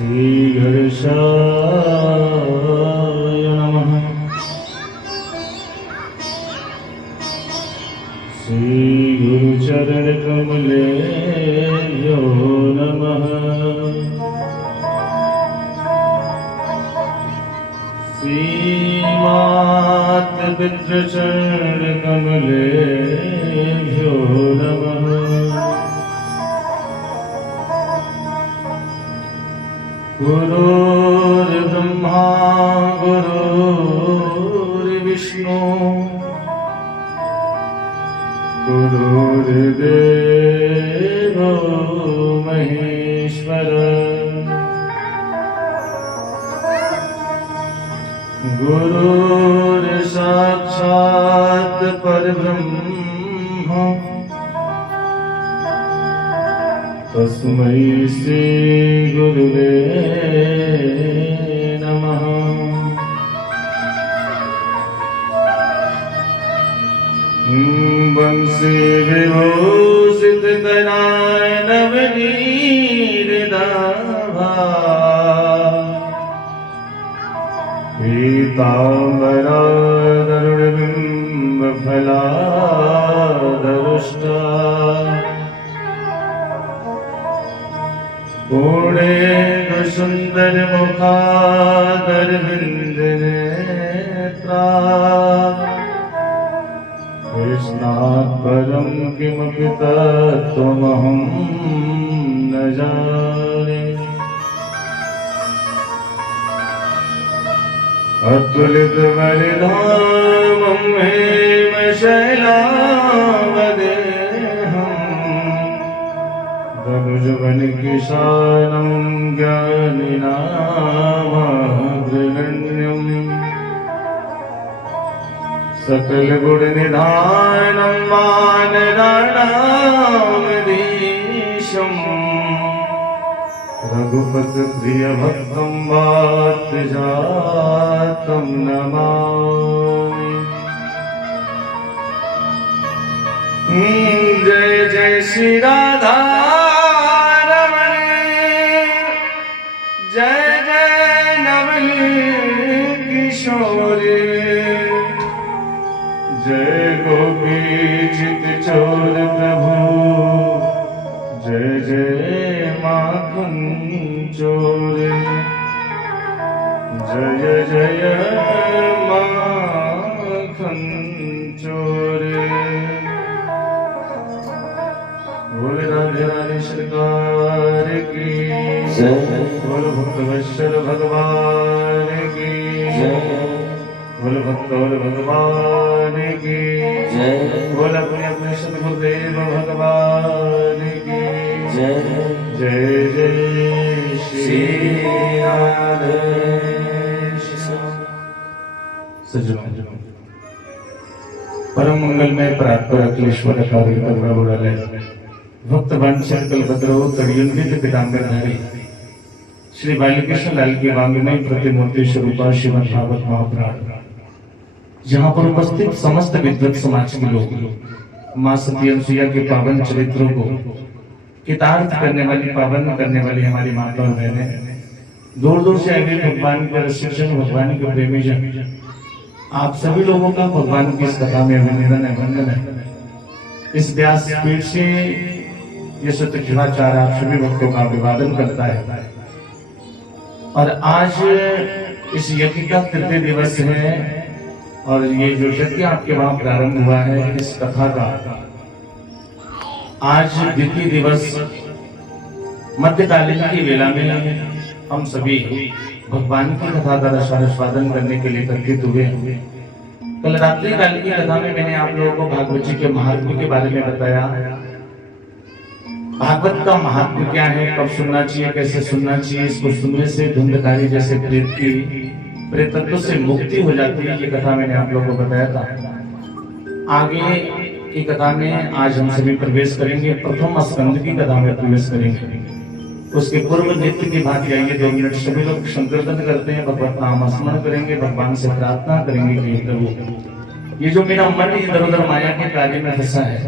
श्रीगणेशाय नमः। श्रीगुरुचरणकमलेभ्यो नमः। श्रीमातपितृचरणकमलेभ्यो नमः। गुरुर्ब्रह्मा गुरुर्विष्णु गुरुर्देवो महेश्वर गुरुर्साक्षात् परब्रह्म तस्मै श्री गुरुवे नमः। बंसी विभूषित तनाय नवनीर दाभा पीतांबरा गरुड़बिंब फलाधरुष्टा पूर्णेन्दु सुंदर मुखादरविंद नेत्रा कृष्णात् परं किमपि तत्त्वमहं न जाने। अतुलितबलधामं हेमशैलावदेहं धनुजवनकिशानं ज्ञानिनामग्रगण्यम् सकलगुणनिधानं वानराणामधीशम् रघुपतिप्रियभक्तं वातजातं नमामि। जय जय श्री राधा रमण जय जय नवल किशोरी जय गोपी चित चोर प्रभु जय जय माखन चोर जय जय माखन चोर। बोल राधे राधे सरकार की बोल भक्तवत्सल भगवान की बोल भक्त और भगवान की बोल अपने अपने सदगुरुदेव भगवान की जय जय श्री राधे। सज्जनों परम मंगल में प्रार्थना अखिलेश्वर भक्त वांछित कल्पद्रो कलियुग पिताम्बर धारी श्री बालकृष्ण लाल की वांग्मय प्रतिमूर्ति स्वरूपा श्रीमद् भागवत महापुराण जहाँ पर उपस्थित समस्त विद्वत समाज के लोग माँ सती अनुसुईया के पावन चरित्रों को कितार्थ करने वाली पावन करने वाली हमारी माता और बहनें दूर दूर से आगे भगवान के रसिक भगवान के प्रेमी जन आप सभी लोगों का भगवान की इस कथा में अभिनंदन है वंदन है। इस व्यासपीठ से ये सत्यशिवाचार्य आप सभी भक्तों का अभिवादन करता है। और आज इस यज्ञ का तृतीय दिवस है और ये जो यज्ञ आपके वहां प्रारंभ हुआ है इस कथा का आज द्वितीय दिवस मध्यकालीन की वेला में हम सभी भगवान की कथा का रसास्वादन करने के लिए एकत्रित हुए। कल रात्रि काल की कथा में मैंने आप लोगों को भागवत जी के महात्म्य के बारे में बताया। भागवत का महात्म्य क्या है, कब सुनना चाहिए, कैसे सुनना चाहिए, इसको सुनने से धुंधकारी जैसे प्रेतत्व से मुक्ति हो जाती है, ये कथा मैंने आप लोगों को बताया था। आगे की कथा में आज हम सभी प्रवेश करेंगे, प्रथम स्कंद की कथा में प्रवेश करेंगे। उसके पूर्व नित्य की भांति आइए 2 मिनट सभी लोग संकीर्तन करते हैं, भगवत नाम स्मरण करेंगे, भगवान से प्रार्थना करेंगे कि प्रभु ये जो मेरा मन इधर उधर माया के कार्य में फंसा है,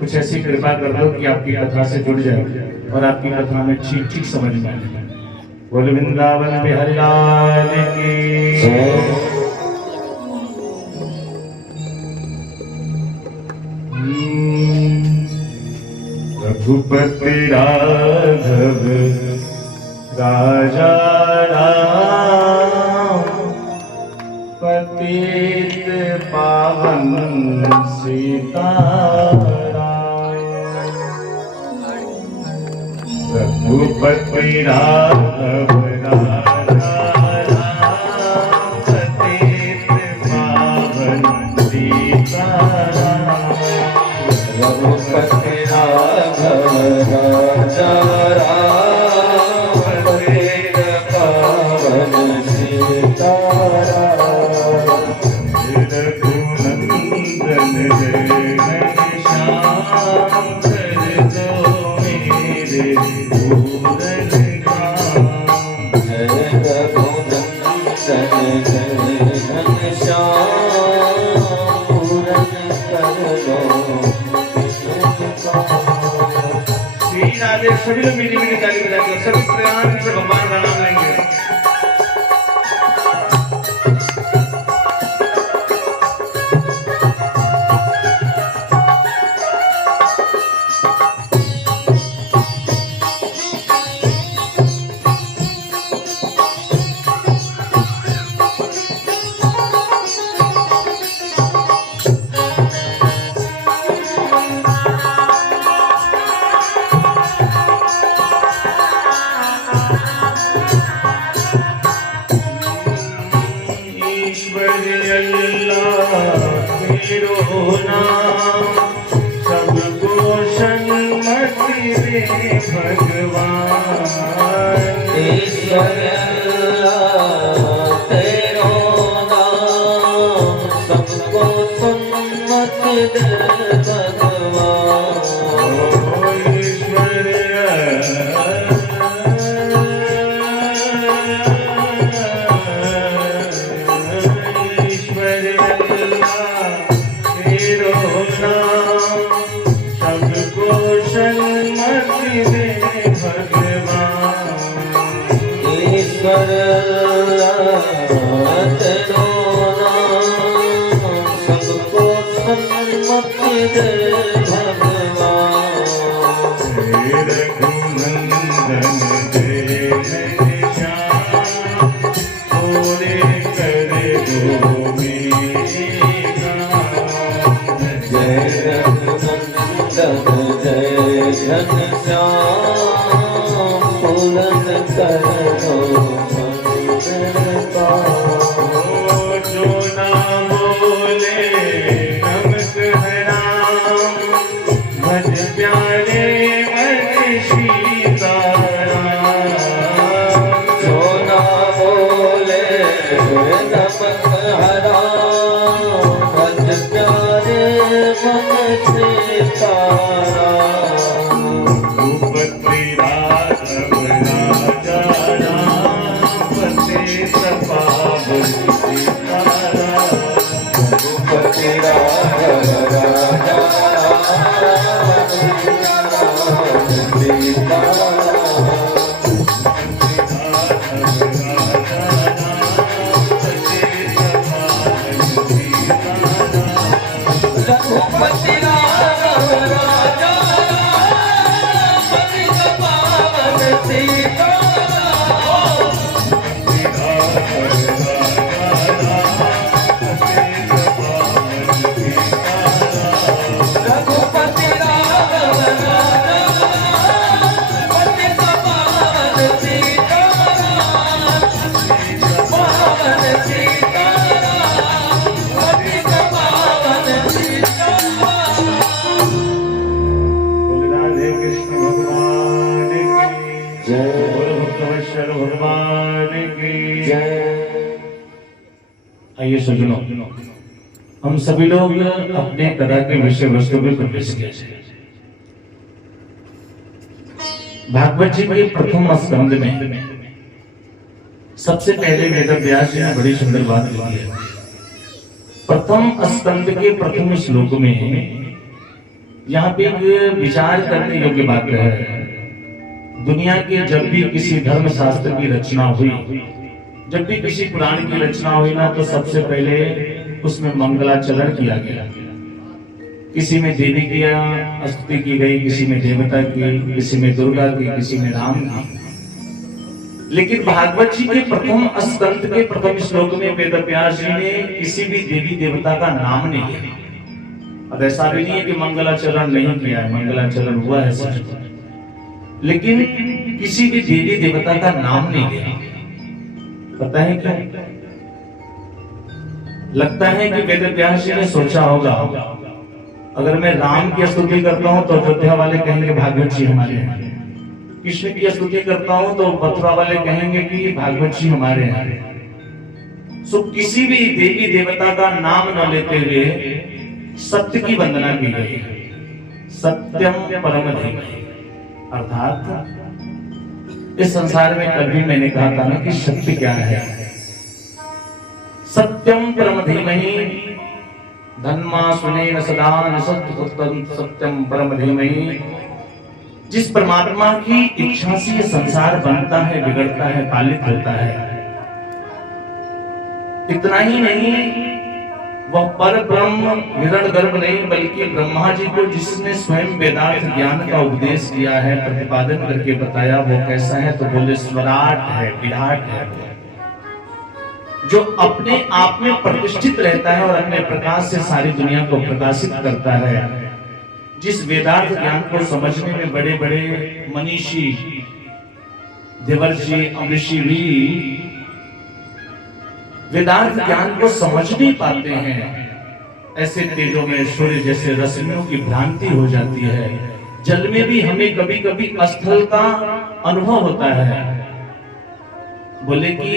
कुछ ऐसी कृपा कर दो कि आपकी कथा से जुड़ जाए और आपकी कथा में ठीक ठीक समझ में आए। बोल वृंदावन बिहारी लाल की रघुपति राघव राजा राम पतित पावन सीताराम रघुपति राघव राजा राम पतित पावन सीताराम रघुपति राघव राजा राम पतित पावन सीताराम रघुनंदन जय घनश्याम कर दो मेरे पूरन काम जय रघुनंदन जय घनश्याम पूरन कर दो श्री राधे। सभी लोग मीठी मीठी ताली बजाएंगे, सभी प्यार से भगवान का नाम लेंगे। सबको सन्मति दे भगवान ईश्वर तेरो नाम सबको सन्मति दे भगवान ईश्वर ईश्वर तेरो नाम सबको सन्मति दे भगवान रघुनंदन जय घनश्याम पूरे कर दो मेरे काम जय रघुनंदन जय घनश्याम पूरन कर दो जो ना बोले नमक हराम भज प्यारे मन सीताराम जो ना बोले नमक हराम भज प्यारे मन सीताराम रघुपति राघव राजा राम पतित पावन सीताराम रघुपति राघव राजा रघुपति राघव राजा पतित पावन सीताराम रघुपति राघव राजा पतित पावन सीताराम पावन सीताराम पतित पावन सीताराम बोल राधे कृष्ण भगवान की जय बोल भक्तवत्सल भगवान की जय आइए सज्जनों, हम सभी लोग अपने कथा के विषय वस्तु में प्रवेश किए। भागवत जी के प्रथम स्कंद में सबसे पहले वेद व्यास जी ने बड़ी सुंदर बात लिखी है। प्रथम स्कंद के प्रथम श्लोक में यहाँ पे एक विचार करने योग्य बात है। दुनिया के जब भी किसी धर्म शास्त्र की रचना हुई, जब भी किसी पुराण की रचना हुई ना, तो सबसे पहले उसमें मंगलाचरण किया गया। किसी में देवी की स्तुति की गई, किसी में देवता की, किसी में दुर्गा की, किसी में राम की। लेकिन भागवत जी के प्रथम स्कंद के प्रथम श्लोक में वेदव्यास जी ने किसी भी देवी देवता का नाम नहीं लिया। अब ऐसा भी नहीं है कि मंगलाचरण नहीं किया है, मंगलाचरण हुआ है सच, लेकिन किसी भी देवी देवता का नाम नहीं लिया। पता है क्या? लगता है कि वेदव्यास जी ने सोचा होगा, अगर मैं राम की स्तुति करता हूं तो अयोध्या वाले कहेंगे भागवत जी हमारे हैं, कृष्ण की स्तुति करता हूं तो मथुरा वाले कहेंगे कि भागवत जी हमारे हैं। सो किसी भी देवी देवता का नाम न लेते हुए सत्य की वंदना की गई। सत्यम परम धीमहि, अर्थात इस संसार में कल भी मैंने कहा था ना कि सत्य क्या है। सत्यम परम धीमहि धन्मा सुनेन सदा न सत्यम परम धीमहि। जिस परमात्मा की इच्छा से ये संसार बनता है, बिगड़ता है, पालित होता है। इतना ही नहीं, वह पर ब्रह्म हिरण्यगर्भ नहीं, बल्कि ब्रह्मा जी को जिसने स्वयं वेदांत ज्ञान का उपदेश किया है, प्रतिपादन करके बताया, वो कैसा है? तो बोले स्वराट है, विराट है, जो अपने आप में प्रतिष्ठित रहता है और अपने प्रकाश से सारी दुनिया को प्रकाशित करता है। जिस वेदांत ज्ञान को समझने में बड़े बड़े मनीषी, देवर्षि, अमृषि भी वेदांत ज्ञान को समझ नहीं पाते हैं। ऐसे तेजों में सूर्य जैसे रश्मियों की भ्रांति हो जाती है। जल में भी हमें कभी कभी स्थल का अनुभव होता है। बोले कि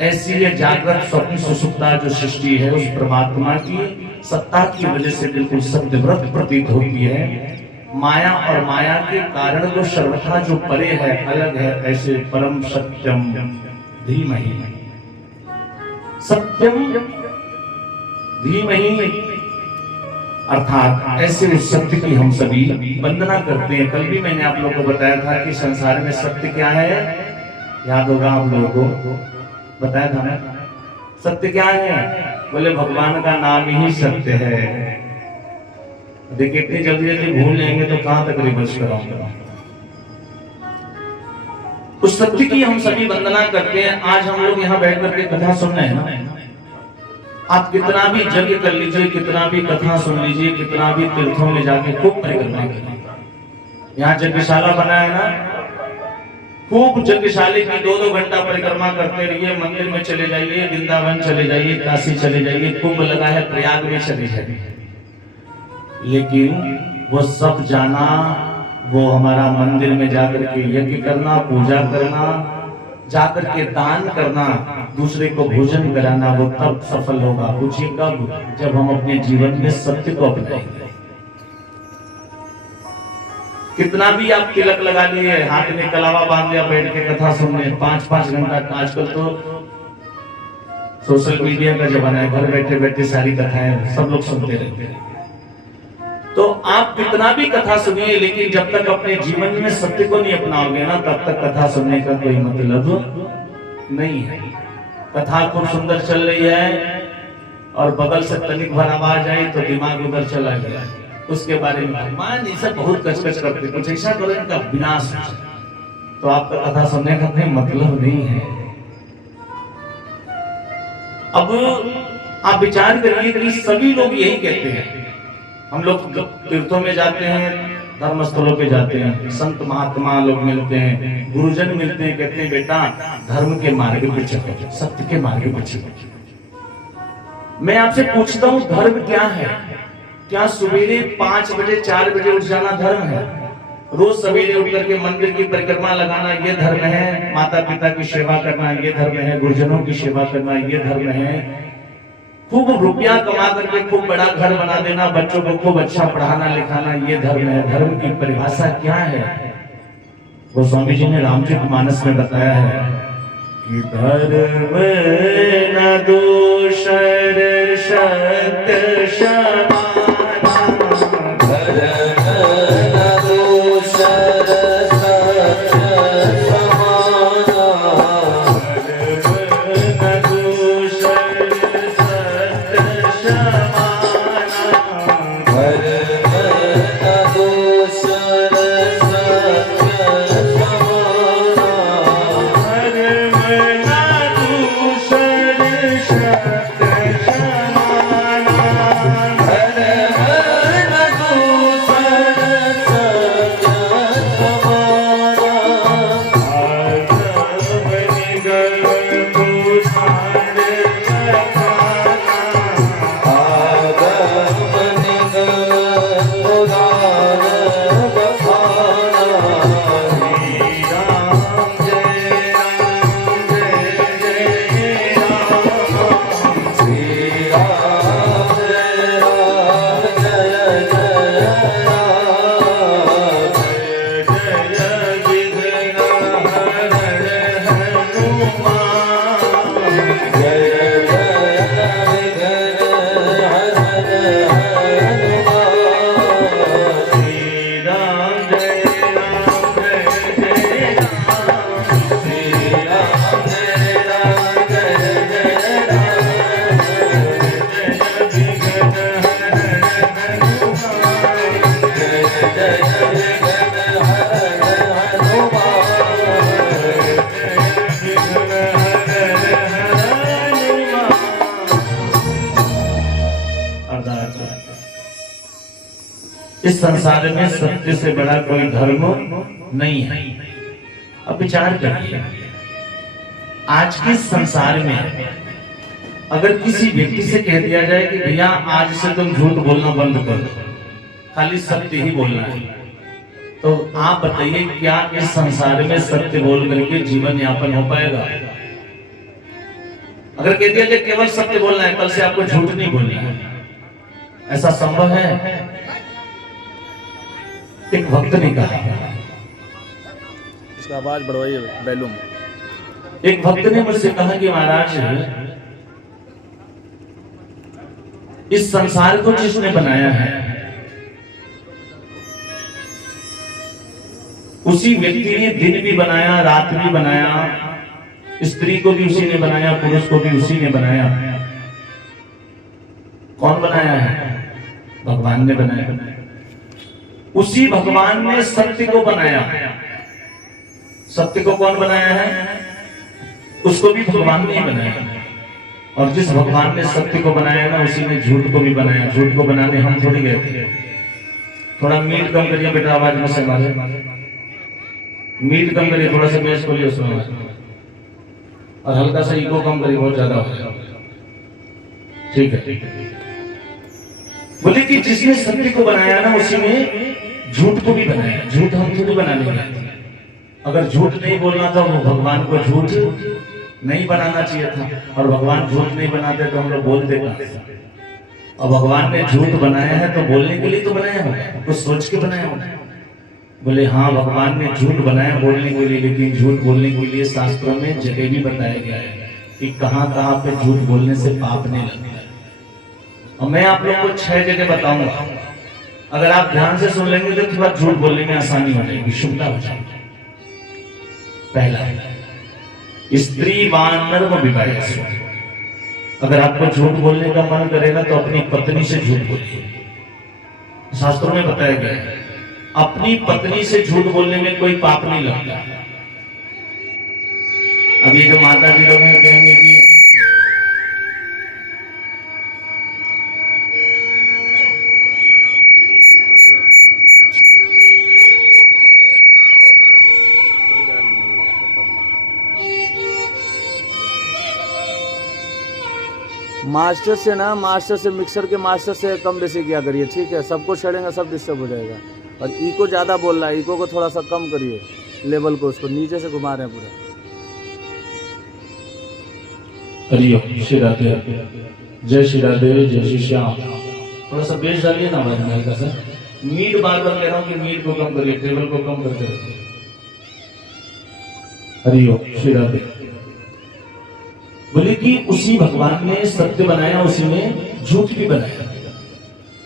ऐसी ये जागृत स्वप्न सुषुप्ता जो सृष्टि है, उस परमात्मा की सत्ता की वजह से बिल्कुल सत्यव्रत प्रतीत होती है। माया और माया के कारण को सर्वथा जो परे है, अलग है, ऐसे परम सत्यम धीमहि, सत्यम धीमहि, अर्थात ऐसे उस सत्य की हम सभी वंदना करते हैं। कल भी मैंने आप लोगों को बताया था कि संसार में सत्य क्या है, याद होगा आप लोगों को, बताया था ना। सत्य क्या है? बोले भगवान का नाम ही सत्य है। देखिए इतनी जल्दी जल्दी भूल जाएंगे तो कहां तक रिवर्स कराऊंगा। उस सत्य की हम सभी वंदना करते हैं। आज हम लोग यहाँ बैठ करके कथा सुन रहे हैं ना, आप कितना भी यज्ञ कर लीजिए, कितना भी कथा सुन लीजिए, कितना भी तीर्थों में जाके खूब परिक्रमा करिए। यहाँ यज्ञशाला बना है ना, खूब यज्ञशाली की 2-2 घंटा परिक्रमा करते रहिए। मंदिर में चले जाइए, वृंदावन चले जाइए, काशी चले जाइए, कुंभ लगा है प्रयाग में चले जाइए। लेकिन वो सब जाना, वो हमारा मंदिर में जाकर के यज्ञ करना, पूजा करना, जाकर के दान करना, दूसरे को भोजन कराना, वो तब सफल होगा। पूछिए कब? जब हम अपने जीवन में सत्य को अपनाएंगे। कितना भी आप तिलक लगा लिए, हाथ में कलावा बांध लिया, बैठ के कथा सुनने 5-5 घंटा। आजकल तो सोशल मीडिया का जमाना है, घर बैठे बैठे सारी कथाएं सब लोग सुनते रहते हैं। तो आप कितना भी कथा सुनिए, लेकिन जब तक अपने जीवन में सत्य को नहीं अपनाओगे ना, तब तक कथा सुनने का कोई मतलब नहीं है। कथा खूब सुंदर चल रही है और बगल से तनिक भर आवाज आई तो दिमाग उधर चला गया, उसके बारे में भगवान ये सब बहुत कचकच करते, कुछ ऐसा करो इनका विनाश हो, तो आपका कथा सुनने का कोई मतलब नहीं है। अब आप विचार करिए कि सभी लोग यही कहते हैं। हम लोग तीर्थों में जाते हैं, धर्म स्थलों पे जाते हैं, संत महात्मा लोग मिलते हैं, गुरुजन मिलते हैं, कहते हैं बेटा धर्म के मार्ग पे चलो, सत्य के मार्ग पे चलो। मैं आपसे पूछता हूँ धर्म क्या है? क्या सवेरे 5 बजे 4 बजे उठ जाना धर्म है? रोज सवेरे उठ करके मंदिर की परिक्रमा लगाना ये धर्म है? माता पिता की सेवा करना ये धर्म है? गुरुजनों की सेवा करना ये धर्म है? खूब रुपया कमा करके खूब बड़ा घर बना देना, बच्चों को खूब अच्छा पढ़ाना लिखाना ये धर्म है? धर्म की परिभाषा क्या है? वो स्वामी जी ने रामचरितमानस में बताया है कि धर्म न दूसर सत्य समाना, धर्म न दूसर सत्य इस संसार में सत्य से बड़ा कोई धर्म नहीं है। अब विचार करिए, आज के संसार में अगर किसी व्यक्ति से कह दिया जाए कि भैया आज से तुम झूठ बोलना बंद कर दो, खाली सत्य ही बोलना है, तो आप बताइए क्या इस संसार में सत्य बोल करके जीवन यापन हो पाएगा? अगर कह दिया जाए केवल सत्य बोलना है, कल से आपको झूठ नहीं बोलना है, ऐसा संभव है? एक भक्त ने कहा, इसका आवाज बढ़वाइए बैलूम। एक भक्त ने मुझसे कहा कि महाराज, इस संसार को जिसने बनाया है उसी व्यक्ति ने दिन भी बनाया, रात भी बनाया, स्त्री को भी उसी ने बनाया, पुरुष को भी उसी ने बनाया। कौन बनाया है? भगवान ने बनाया। उसी भगवान ने सत्य को बनाया। सत्य को कौन बनाया है? उसको भी भगवान ने बनाया। और जिस भगवान ने सत्य को बनाया ना, उसी ने झूठ को भी बनाया। झूठ को बनाने हम थोड़ी गए थे। थोड़ा मीट कम करिए बेटा, आवाज में से मारे मीट कम करिए, थोड़ा सा बेस खोलिए उसमें, और हल्का सा इको कम करिए, बहुत ज्यादा हो गया। ठीक है, ठीक है। बोले कि जिसने सत्य को बनाया ना, उसी ने झूठ को भी बनाया। झूठ हम थोड़ी बनाने गए। अगर झूठ नहीं बोलना था, वो भगवान को झूठ नहीं बनाना चाहिए था, और भगवान झूठ नहीं बनाते तो हम लोग बोलते कहां से? और भगवान ने झूठ बनाया है तो बोलने के लिए तो बनाया होगा, कुछ सोच के बनाया होगा। बोले हाँ, भगवान ने झूठ बनाया बोलने के लिए, लेकिन झूठ बोलने के लिए शास्त्रों में जगह भी बताया गया है कि कहां कहां पे झूठ बोलने से पाप नहीं लगता है। और मैं आप लोग को 6 जगह बताऊंगा, अगर आप ध्यान से सुन लेंगे तो थोड़ा झूठ बोलने में आसानी हो जाएगी, शुभता हो जाएगी। पहला, स्त्री वानर विवाह। अगर आपको झूठ बोलने का मन करेगा तो अपनी पत्नी से झूठ बोलिए। शास्त्रों में बताया गया है अपनी पत्नी से झूठ बोलने में कोई पाप नहीं लगता। अब ये जो माता जी लोग हैं कहेंगे कि मास्टर से ना, मास्टर से, मिक्सर के मास्टर से कम बेसी किया करिए, ठीक है? सबको छेड़ेंगे, सब डिस्टर्ब हो जाएगा। और इको ज़्यादा बोल रहा है, इको को थोड़ा सा कम करिए, लेवल को उसको नीचे से घुमा रहे हैं पूरा। हरिओम, श्री राधे, जय श्री राधे, जय श्री श्याम। थोड़ा सा बेस डालिए ना भाई, हल्का सा। मीट बार बार कह रहा हूँ कि मीट को कम करिए, टेबल को कम करके रखिए। हरिओम, श्री राधे। बोले कि उसी भगवान ने सत्य बनाया, उसी ने झूठ भी बनाया।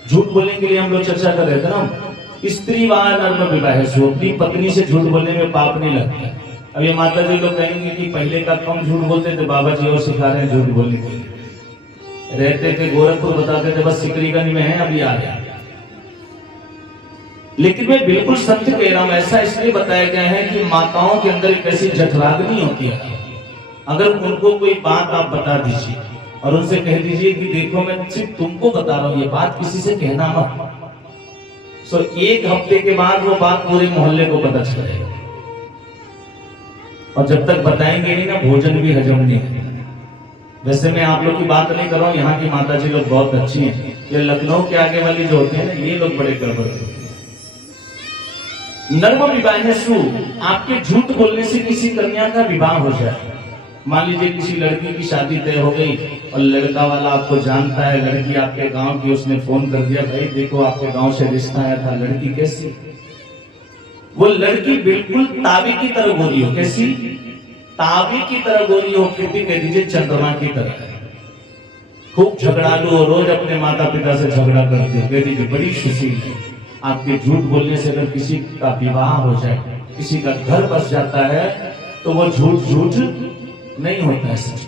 झूठ बोलने के लिए हम लोग चर्चा कर रहे थे ना, स्त्री व नर विवाह, अपनी पत्नी से झूठ बोलने में पाप नहीं लगता। अब ये माता जी लोग कहेंगे कि पहले का कम झूठ बोलते थे, बाबा जी और सिखा रहे हैं झूठ बोलने के लिए। रहते थे गोरखपुर, बताते थे बस सिकरीगंज में है, अभी आ गया। लेकिन मैं बिल्कुल सत्य कह रहा हूं। ऐसा इसलिए बताया गया है कि माताओं के अंदर एक ऐसी जठराग्नि होती है, अगर उनको कोई बात आप बता दीजिए और उनसे कह दीजिए कि देखो मैं सिर्फ तुमको बता रहा हूं, ये बात किसी से कहना मत, सो 1 हफ्ते के बाद वो बात पूरे मोहल्ले को पता चलेगा। और जब तक बताएंगे नहीं ना, भोजन भी हजम नहीं होगा। वैसे मैं आप लोग की बात नहीं कर रहा हूं, यहाँ की माता जी लोग बहुत अच्छी हैं। ये लखनऊ के आगे वाली जो होते हैं ना, ये लोग बड़े गड़बड़ होते हैं। नर्म विवाहेषु, आपके झूठ बोलने से किसी कन्या का विवाह हो जाए। मान लीजिए किसी लड़की की शादी तय हो गई और लड़का वाला आपको जानता है, लड़की आपके गांव की, उसने फोन कर दिया, भाई देखो आपके गांव से रिश्ता आया था, लड़की कैसी? वो लड़की बिल्कुल तावी की तरह गोरी हो। कैसी? तावी की तरह गोरी हो, फिर भी कह दीजिए चंद्रमा की तरह। खूब झगड़ालू हो, रोज अपने माता पिता से झगड़ा करते हो, कह दीजिए बड़ी सुशील है। आपके झूठ बोलने से अगर किसी का विवाह हो जाए, किसी का घर बस जाता है, तो वो झूठ नहीं होता है, सच।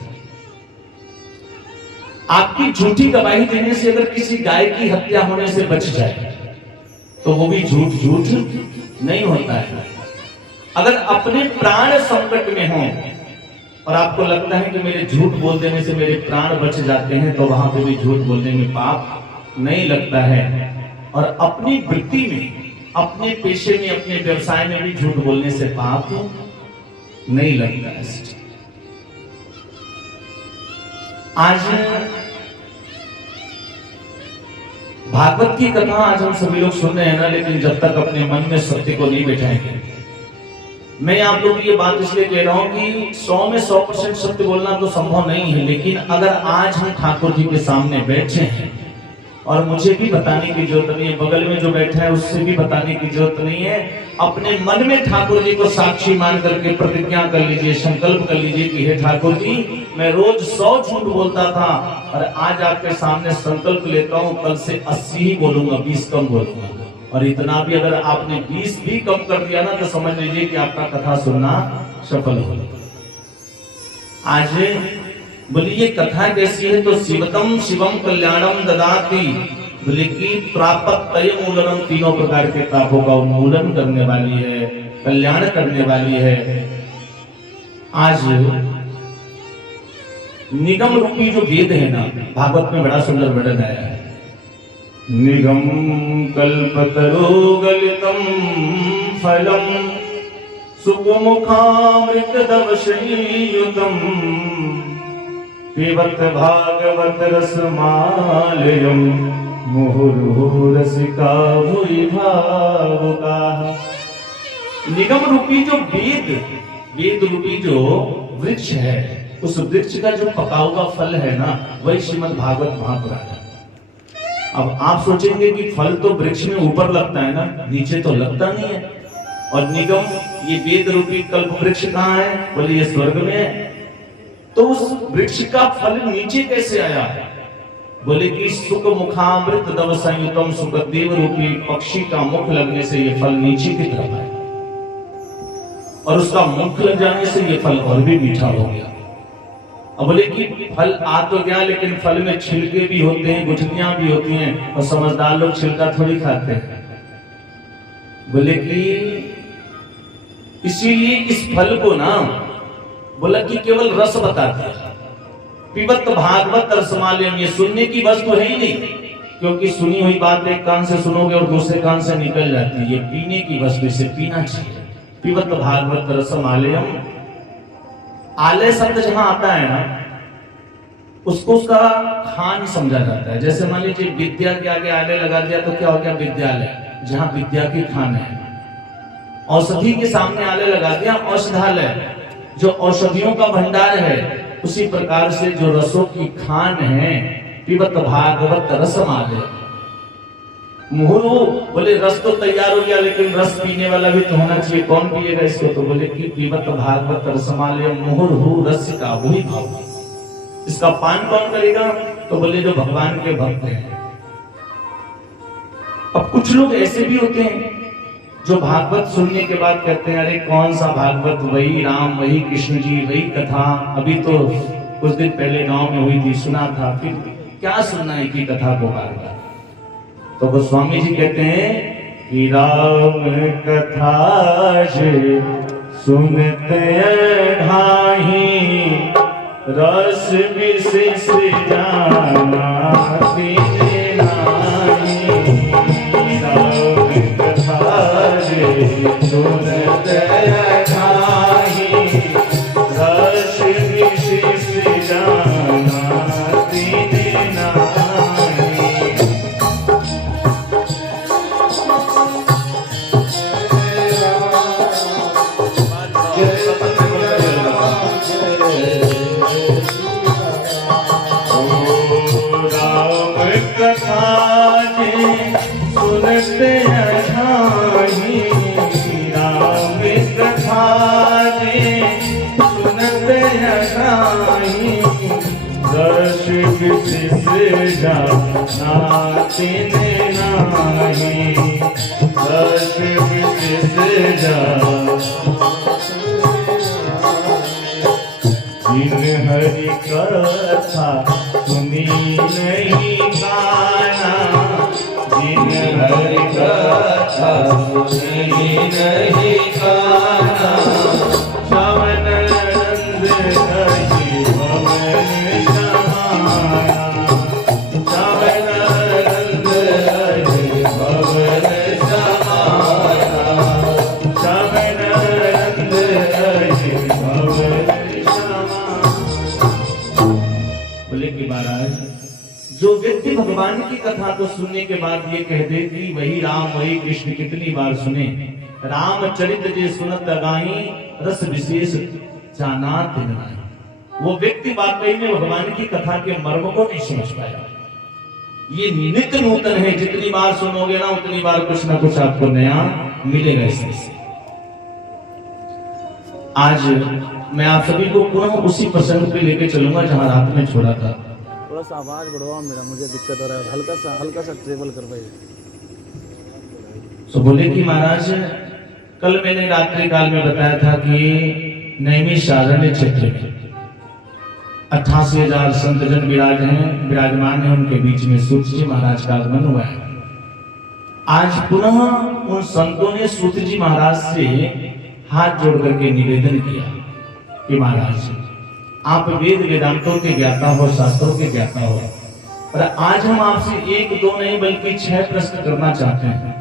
आपकी झूठी गवाही देने से अगर किसी गाय की हत्या होने से बच जाए, तो वो भी झूठ नहीं होता है। अगर अपने प्राण संकट में हो और आपको लगता है कि मेरे झूठ बोल देने से मेरे प्राण बच जाते हैं, तो वहां पे भी झूठ बोलने में पाप नहीं लगता है। और अपनी वृत्ति में, अपने पेशे में, अपने व्यवसाय में भी झूठ बोलने से पाप नहीं लगता है। आज भागवत की कथा आज हम सभी लोग सुन रहे हैं ना, लेकिन जब तक अपने मन में सत्य को नहीं बैठाएंगे, मैं आप लोगों की ये बात इसलिए कह रहा हूं कि 100 में 100% सत्य बोलना तो संभव नहीं है, लेकिन अगर आज हम ठाकुर जी के सामने बैठे हैं और मुझे भी बताने की जरूरत नहीं है, बगल में जो बैठा है उससे भी बताने की जरूरत नहीं है, अपने मन में ठाकुर जी को साक्षी मान करके प्रतिज्ञा कर लीजिए, संकल्प कर लीजिए कि हे ठाकुर जी, मैं रोज 100 झूठ बोलता था और आज आपके सामने संकल्प लेता हूं कल से 80 ही बोलूंगा, 20 कम बोलूंगा। और इतना भी अगर आपने 20 भी कम कर दिया ना तो समझ लीजिए कि आपका कथा सुनना सफल हो। आज बोलिए ये कथा कैसी है, तो शिवतम शिवम कल्याणम ददाति, बोले कि प्राप्त तय मूलनम, तीनों प्रकार के पापों का उन्मूलन करने वाली है, कल्याण करने वाली है। आज निगम रूपी जो वेद है ना, भागवत में बड़ा सुंदर वर्णन आया है, निगम कल्पतरो गलितम फलम सुगमुखामृतदवशयुतम पिबत भागवत रसमालयम मुहुर्मुहुः रसिका भुवि भावुकाः। निगम रूपी जो वेद रूपी जो वृक्ष है, उस वृक्ष का जो पका हुआ फल है ना, वही श्रीमद् भागवत महापुराण है। अब आप सोचेंगे कि फल तो वृक्ष में ऊपर लगता है ना, नीचे तो लगता नहीं है। और निगम, ये वेद रूपी कल्प वृक्ष कहाँ है, बोले ये स्वर्ग में है। तो उस वृक्ष का फल नीचे कैसे आया है, बोले कि सुख मुखामृत दव संयुतम, सुखदेव रूपी पक्षी का मुख लगने से ये फल नीचे की तरफ आया और उसका मुख लग जाने से ये फल और भी मीठा हो गया। अब बोले कि फल आ तो गया, लेकिन फल में छिलके भी होते हैं, गुठलियां भी होती हैं, और समझदार लोग छिलका थोड़ी खाते हैं। बोले कि इसीलिए इस फल को ना बोला कि केवल रस बता दिया, पिबत भागवत रसमालयम, ये सुनने की वस्तु है ही नहीं, क्योंकि सुनी हुई बात एक कान से सुनोगे और दूसरे कान से निकल जाती है। ये पीने की वस्तु, इसे पीना चाहिए। पिबत भागवत रसमालयम, आलय शब्द जहां आता है ना, उसको उसका खान समझा जाता है। जैसे मान लीजिए विद्या के आगे आलय लगा दिया तो क्या हो गया, विद्यालय, जहां विद्या की खान है। औषधि के सामने आलय लगा दिया, औषधालय, जो औषधियों का भंडार है। उसी प्रकार से जो रसों की खान है, पिबत भागवत रसमालय, मुहुर्मुहुः, बोले रस तो तैयार हो गया, लेकिन रस पीने वाला भी तो होना चाहिए। कौन पिएगा इसको, तो बोले कि पिबत भागवत रसमालय मुहुर्मुहुः रसिका भुवि भावुकाः। इसका पान कौन करेगा, तो बोले जो भगवान के भक्त हैं। अब कुछ लोग ऐसे भी होते हैं जो भागवत सुनने के बाद कहते हैं, अरे कौन सा भागवत, वही राम, वही कृष्ण जी, वही कथा, अभी तो कुछ दिन पहले गांव में हुई थी, सुना था, फिर क्या सुनना है कि कथा को बार बार। तो गोस्वामी जी कहते हैं कि राम कथा सुनते ढाही, रस विशेष जाना दीने नाही। राम कथा सुनते ढाही, रस विशेष जाना दीने नाही। सुनते ढाही, राम कथा सुनते ढाही, रस विशेष जाना दीने नाही। रस विशेष जाना जिन हरि कथा सुनी नहीं काना, जिन हरि कथा सुनी नहीं काना, श्रवण नंद कहि भवन समाया। श्रवण नंद कहि जो व्यक्ति भगवान की कथा को सुनने के बाद ये कह दे कि वही राम वही कृष्ण कितनी बार सुने, रामचरित जे सुनत गाई रस विशेष जाना दिन नाई, वो व्यक्ति वाकई में भगवान की कथा के मर्म को नहीं समझ पाया। ये नित्य नूतन है, जितनी बार सुनोगे ना उतनी बार कुछ ना कुछ आपको नया मिलेगा। इसमें से आज मैं आप सभी को पुनः उसी प्रसंग पे लेके चलूंगा जहां रात में छोड़ा था। थोड़ा सा आवाज बढ़वाओ, मेरा मुझे दिक्कत हो रहा है, हल्का सा ट्रेवल कर पाइए। तो बोले कि महाराज कल मैंने रात्रि काल में बताया था कि नैमिषारण्य क्षेत्र में 88,000 संतजन विराजमान है, उनके बीच में सूत जी महाराज का आगमन हुआ है। आज पुनः उन संतों ने सूत जी महाराज से हाथ जोड़ करके निवेदन किया कि महाराज आप वेद वेदांतों के ज्ञाता हो, शास्त्रों के ज्ञाता हो, और आज हम आपसे 1 2 नहीं बल्कि 6 प्रश्न करना चाहते हैं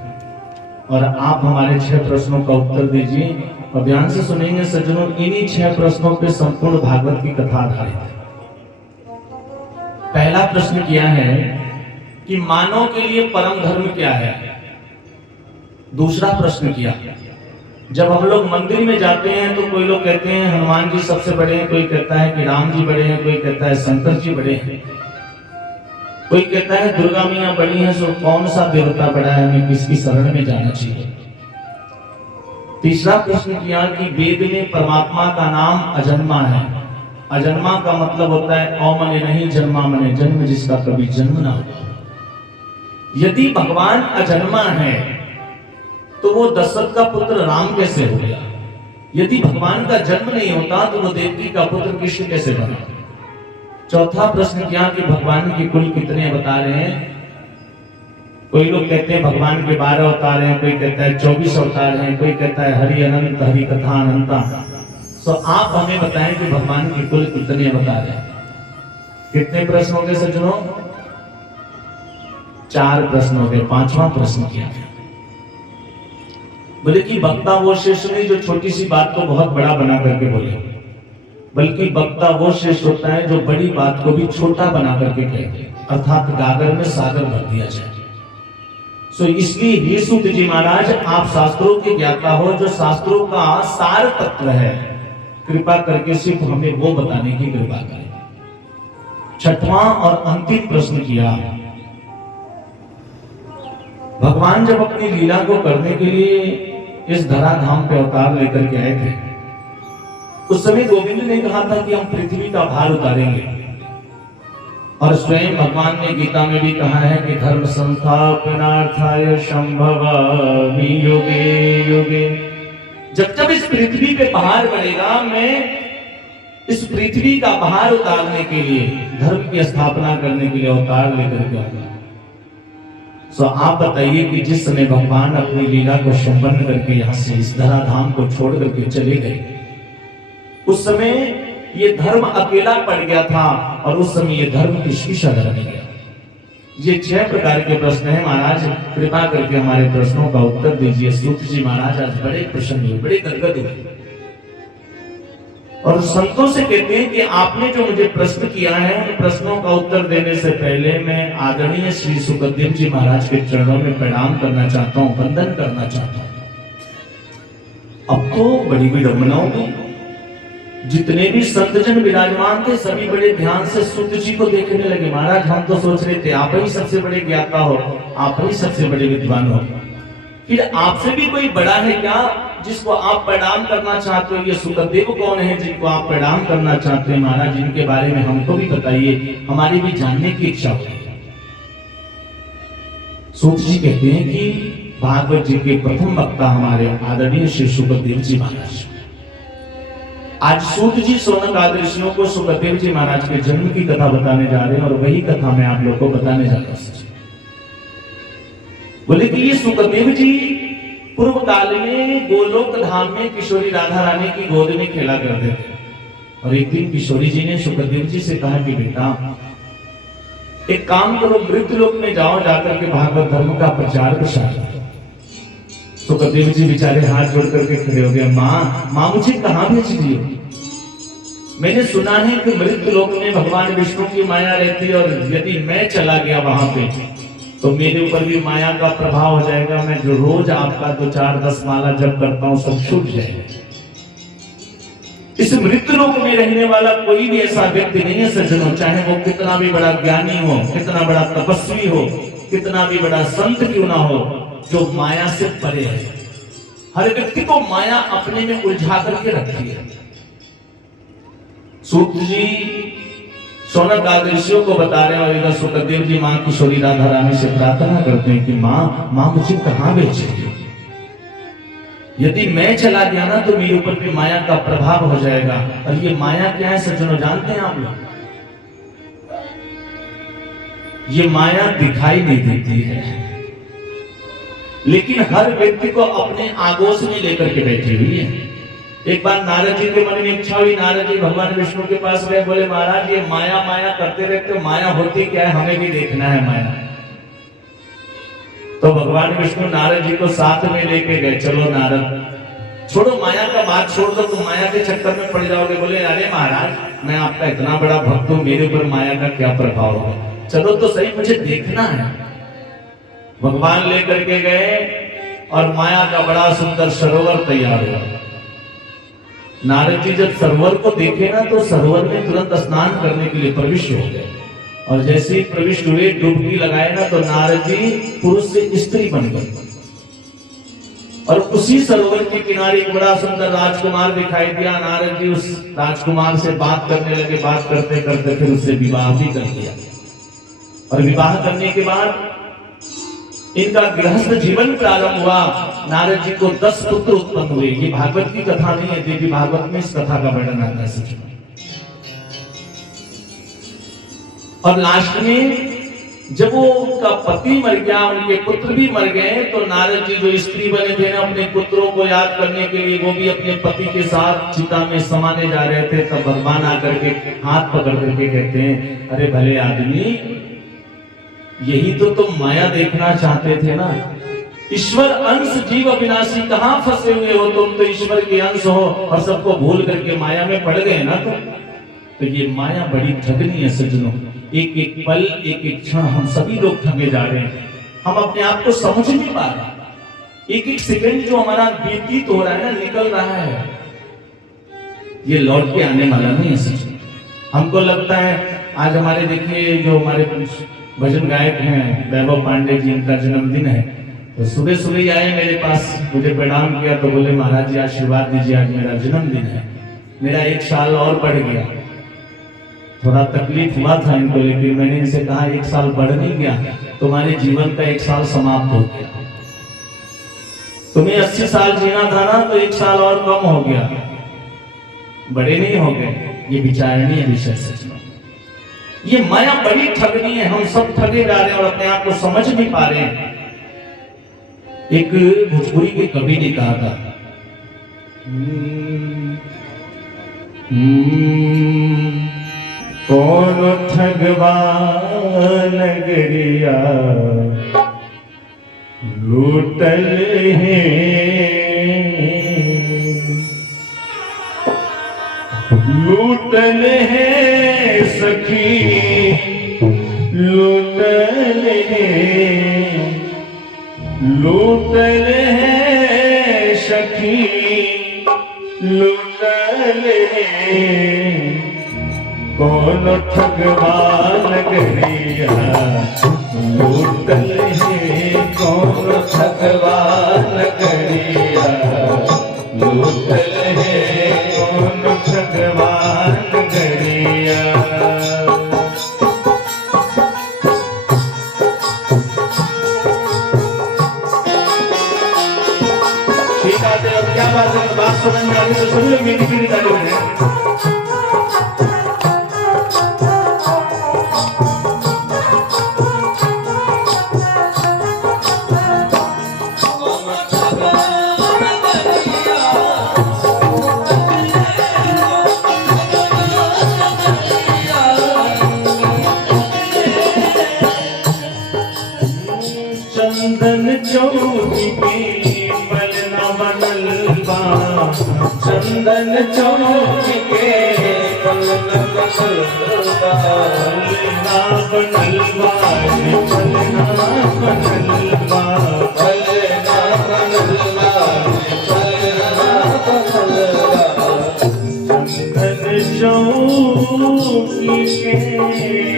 और आप हमारे 6 प्रश्नों का उत्तर दीजिए। और ध्यान से सुनेंगे सज्जनों, इन्हीं 6 प्रश्नों पे संपूर्ण भागवत की कथा आधारित है। पहला प्रश्न किया है कि मानव के लिए परम धर्म क्या है। दूसरा प्रश्न किया, जब हम लोग मंदिर में जाते हैं तो कोई लोग कहते हैं हनुमान जी सबसे बड़े हैं, कोई कहता है कि राम जी बड़े हैं, कोई कहता है शंकर जी बड़े हैं, कोई कहता है दुर्गा मैया बड़ी है, सो कौन सा देवता बड़ा है, हमें किसकी शरण में जाना चाहिए। तीसरा प्रश्न किया कि वेद में परमात्मा का नाम अजन्मा है। अजन्मा का मतलब होता है औ मने नहीं जन्मा मने जन्म, जिसका कभी जन्म ना हो। यदि भगवान अजन्मा है तो वो दशरथ का पुत्र राम कैसे हो गया? यदि भगवान का जन्म नहीं होता तो वो देवकी का पुत्र कृष्ण कैसे बना? चौथा प्रश्न किया कि भगवान के कुल कितने अवतार हैं। कोई लोग कहते हैं भगवान के 12 अवतार हैं, कोई कहता है 24 अवतार हैं, कोई कहता है हरि अनंत हरि कथा अनंता। तो आप हमें बताएं कि भगवान के कुल कितने अवतार हैं। कितने प्रश्न हो गए सज्जनों? 4 प्रश्न हो गए। 5वां प्रश्न किया बोले कि वक्ता वो श्रेष्ठ नहीं जो छोटी सी बात को बहुत बड़ा बना करके बोले, बल्कि वक्ता वो श्रेष्ठ होता है जो बड़ी बात को भी छोटा बना करके कहते, अर्थात गागर में सागर भर दिया जाए। सो इसलिए हे सूत जी महाराज, आप शास्त्रों के ज्ञाता हो, जो शास्त्रों का सार तत्व है, कृपा करके सिर्फ हमें वो बताने की कृपा करें। 6वां और अंतिम प्रश्न किया, भगवान जब अपनी लीला को करने के लिए इस धराधाम पे अवतार लेकर के आए थे, उस समय गोविंद ने कहा था कि हम पृथ्वी का भार उतारेंगे, और स्वयं भगवान ने गीता में भी कहा है कि धर्म संस्थापनार्थाय संभवामि युगे युगे। जब जब इस पृथ्वी पे भार बढ़ेगा, मैं इस पृथ्वी का भार उतारने के लिए, धर्म की स्थापना करने के लिए अवतार लेकर के आऊंगा। सो आप बताइए कि जिस समय भगवान अपनी लीला को संपन्न करके यहां से इस धराधाम को छोड़ करके चले गए, उस समय ये धर्म अकेला पड़ गया था, और उस समय ये धर्म किसकी शरण में गया। ये 6 प्रकार के प्रश्न हैं। महाराज कृपा करके हमारे प्रश्नों का उत्तर दीजिए। सूत जी महाराज आज बड़े प्रसन्न हुए, बड़े गदगद हुए, और संतों से कहते हैं कि आपने जो मुझे प्रश्न किया है, उन प्रश्नों का उत्तर देने से पहले मैं आदरणीय श्री सुखदेव जी महाराज के चरणों में प्रणाम करना चाहता हूं, वंदन करना चाहता हूं। अब तो बड़ी विडंबना होगी, जितने भी संतजन विराजमान थे सभी बड़े ध्यान से सूत जी को देखने लगे। महाराज हम तो सोच रहे थे आप ही सबसे बड़े ज्ञाता हो, आप ही सबसे बड़े विद्वान हो, फिर आपसे भी कोई बड़ा है क्या जिसको आप प्रणाम करना चाहते हो? ये सुखदेव कौन है जिनको आप प्रणाम करना चाहते हैं? महाराज जिनके बारे में हमको भी बताइए, हमारी भी जानने की इच्छा होती है। सूत जी कहते हैं कि भागवत जी के प्रथम वक्ता हमारे आदरणीय श्री सुखदेव जी महाराज। आज सूत जी सोनक ऋषियों को सुखदेव जी महाराज के जन्म की कथा बताने जा रहे हैं, और वही कथा मैं आप लोग को बताने जा रहा हूं। बोले कि ये सुखदेव जी पूर्व काल में गोलोक धाम में किशोरी राधा रानी की गोद में खेला करते थे, और एक दिन किशोरी जी ने सुखदेव जी से कहा कि बेटा एक काम करो, वृद्ध लोक में जाओ, जाकर के भागवत धर्म का प्रचार प्रसार करो। सुखदेव जी बेचारे हाथ जोड़ करके खड़े हो गए, माँ मुझे कहाँ भेज दिए? मैंने सुना है कि मृत्यु लोक में भगवान विष्णु की माया रहती है, और यदि मैं चला गया वहां पे तो मेरे ऊपर भी माया का प्रभाव हो जाएगा। मैं जो रोज आपका 2-4-10 माला जप करता हूं सब छूट जाएगा। इस मृत्यु लोक में रहने वाला कोई भी ऐसा व्यक्ति नहीं है सज्जनों, चाहे वो कितना भी बड़ा ज्ञानी हो, कितना बड़ा तपस्वी हो, कितना भी बड़ा संत क्यों ना हो, जो माया से परे है। हर व्यक्ति को माया अपने में उलझा करके रखी है। सूत जी शौनक आदि ऋषियों को बता रहे हैं, और इधर सुखदेव जी मां किशोरी राधा रानी से प्रार्थना करते हैं कि मां मुझे कहां बेचेगी? यदि मैं चला गया ना तो मेरे ऊपर भी माया का प्रभाव हो जाएगा। और ये माया क्या है सज्जनों, जानते हैं आप लोग? ये माया दिखाई नहीं देती है, लेकिन हर व्यक्ति को अपने आगोश में लेकर के बैठी हुई है। एक बार नारद जी के मन में इच्छा हुई, नारद जी भगवान विष्णु के पास गए, बोले महाराज ये माया माया करते रहते, माया होती क्या है, हमें भी देखना है माया। तो भगवान विष्णु नारद जी को साथ में लेके गए, चलो नारद छोड़ो माया का बात छोड़ दो, तुम माया के चक्कर में पड़ जाओगे। बोले अरे महाराज मैं आपका इतना बड़ा भक्त हूं, मेरे ऊपर माया का क्या प्रभाव होगा, चलो तो सही, मुझे देखना है। भगवान लेकर के गए और माया का बड़ा सुंदर सरोवर तैयार हुआ। नारद जी जब सरोवर को देखे ना तो सरोवर में तुरंत स्नान करने के लिए प्रविष्ट हो गए, और जैसे ही प्रविष्ट हुए डुबकी लगाए ना तो नारद जी पुरुष से स्त्री बन गए। और उसी सरोवर के किनारे एक बड़ा सुंदर राजकुमार दिखाई दिया। नारद जी उस राजकुमार से बात करने लगे, बात करते करते फिर उससे विवाह भी कर दिया। और विवाह करने के बाद इनका गृहस्थ जीवन प्रारंभ हुआ। नारद जी को 10 पुत्र उत्पन्न हुए। ये भागवत की कथा नहीं है, देवी भागवत में इस कथा का वर्णन आता है सच। और लास्ट में जब वो उनका पति मर गया, उनके पुत्र भी मर गए, तो नारद जी जो स्त्री बने थे ना अपने पुत्रों को याद करने के लिए, वो भी अपने पति के साथ चिता में समाने जा रहे थे। तब भगवान आकर के हाथ पकड़ करके कहते हैं, अरे भले आदमी, यही तो तुम माया देखना चाहते थे ना। ईश्वर अंश जीव अविनाशी, कहां फंसे हुए हो तुम, तो ईश्वर के अंश हो और सबको भूल करके माया में पड़ गए ना। तो ये माया बड़ी ठगनी है सज्जनों। एक एक पल, एक एक क्षण हम सभी लोग ठगे जा रहे हैं। हम अपने आप को समझ नहीं पा रहे। एक एक सेकंड जो हमारा व्यतीत हो रहा है ना, निकल रहा है, ये लौट के आने वाला नहीं है सज्जनों। हमको लगता है आज हमारे देखिए जो हमारे भजन गायक हैं वैभव पांडे जी, इनका जन्मदिन है। तो सुबह सुबह ही आए मेरे पास, मुझे प्रणाम किया, तो बोले महाराज जी आशीर्वाद दीजिए, आज मेरा जन्मदिन है, मेरा 1 साल और बढ़ गया। थोड़ा तकलीफ हुआ था इनको, लेकिन मैंने इनसे कहा 1 साल बढ़ नहीं गया, तुम्हारे जीवन का 1 साल समाप्त हो गया। तुम्हें 80 साल जीना था ना, तो 1 साल और कम हो गया, बड़े नहीं हो गए। ये विचारणीय विषय सच में। ये माया बड़ी ठगनी है, हम सब ठगे जा रहे हैं और अपने आप को समझ नहीं पा रहे हैं। एक भोजपुरी के कवि ने कहा था, कौन ठगवा नगरिया लूटल है, लूटल है सखी, लूटल है, लूटल है सखी, लूटल है, कौन ठगवा नगरिया लूटल है, कौन ठगवा नगरिया लूटल है, कौन ठगवा नगरिया। ठीक है, अब क्या बात है, बात समझ में आ रही तो सुन लो, मेरी भी निकालो है। चंदन चौकी पे पलना बनल बा, चंदन चंदन चौक के पलक पलका पलना बनलवा पलना बनलवा पलना बनलवा पलना बनलवा चंदन चौकी के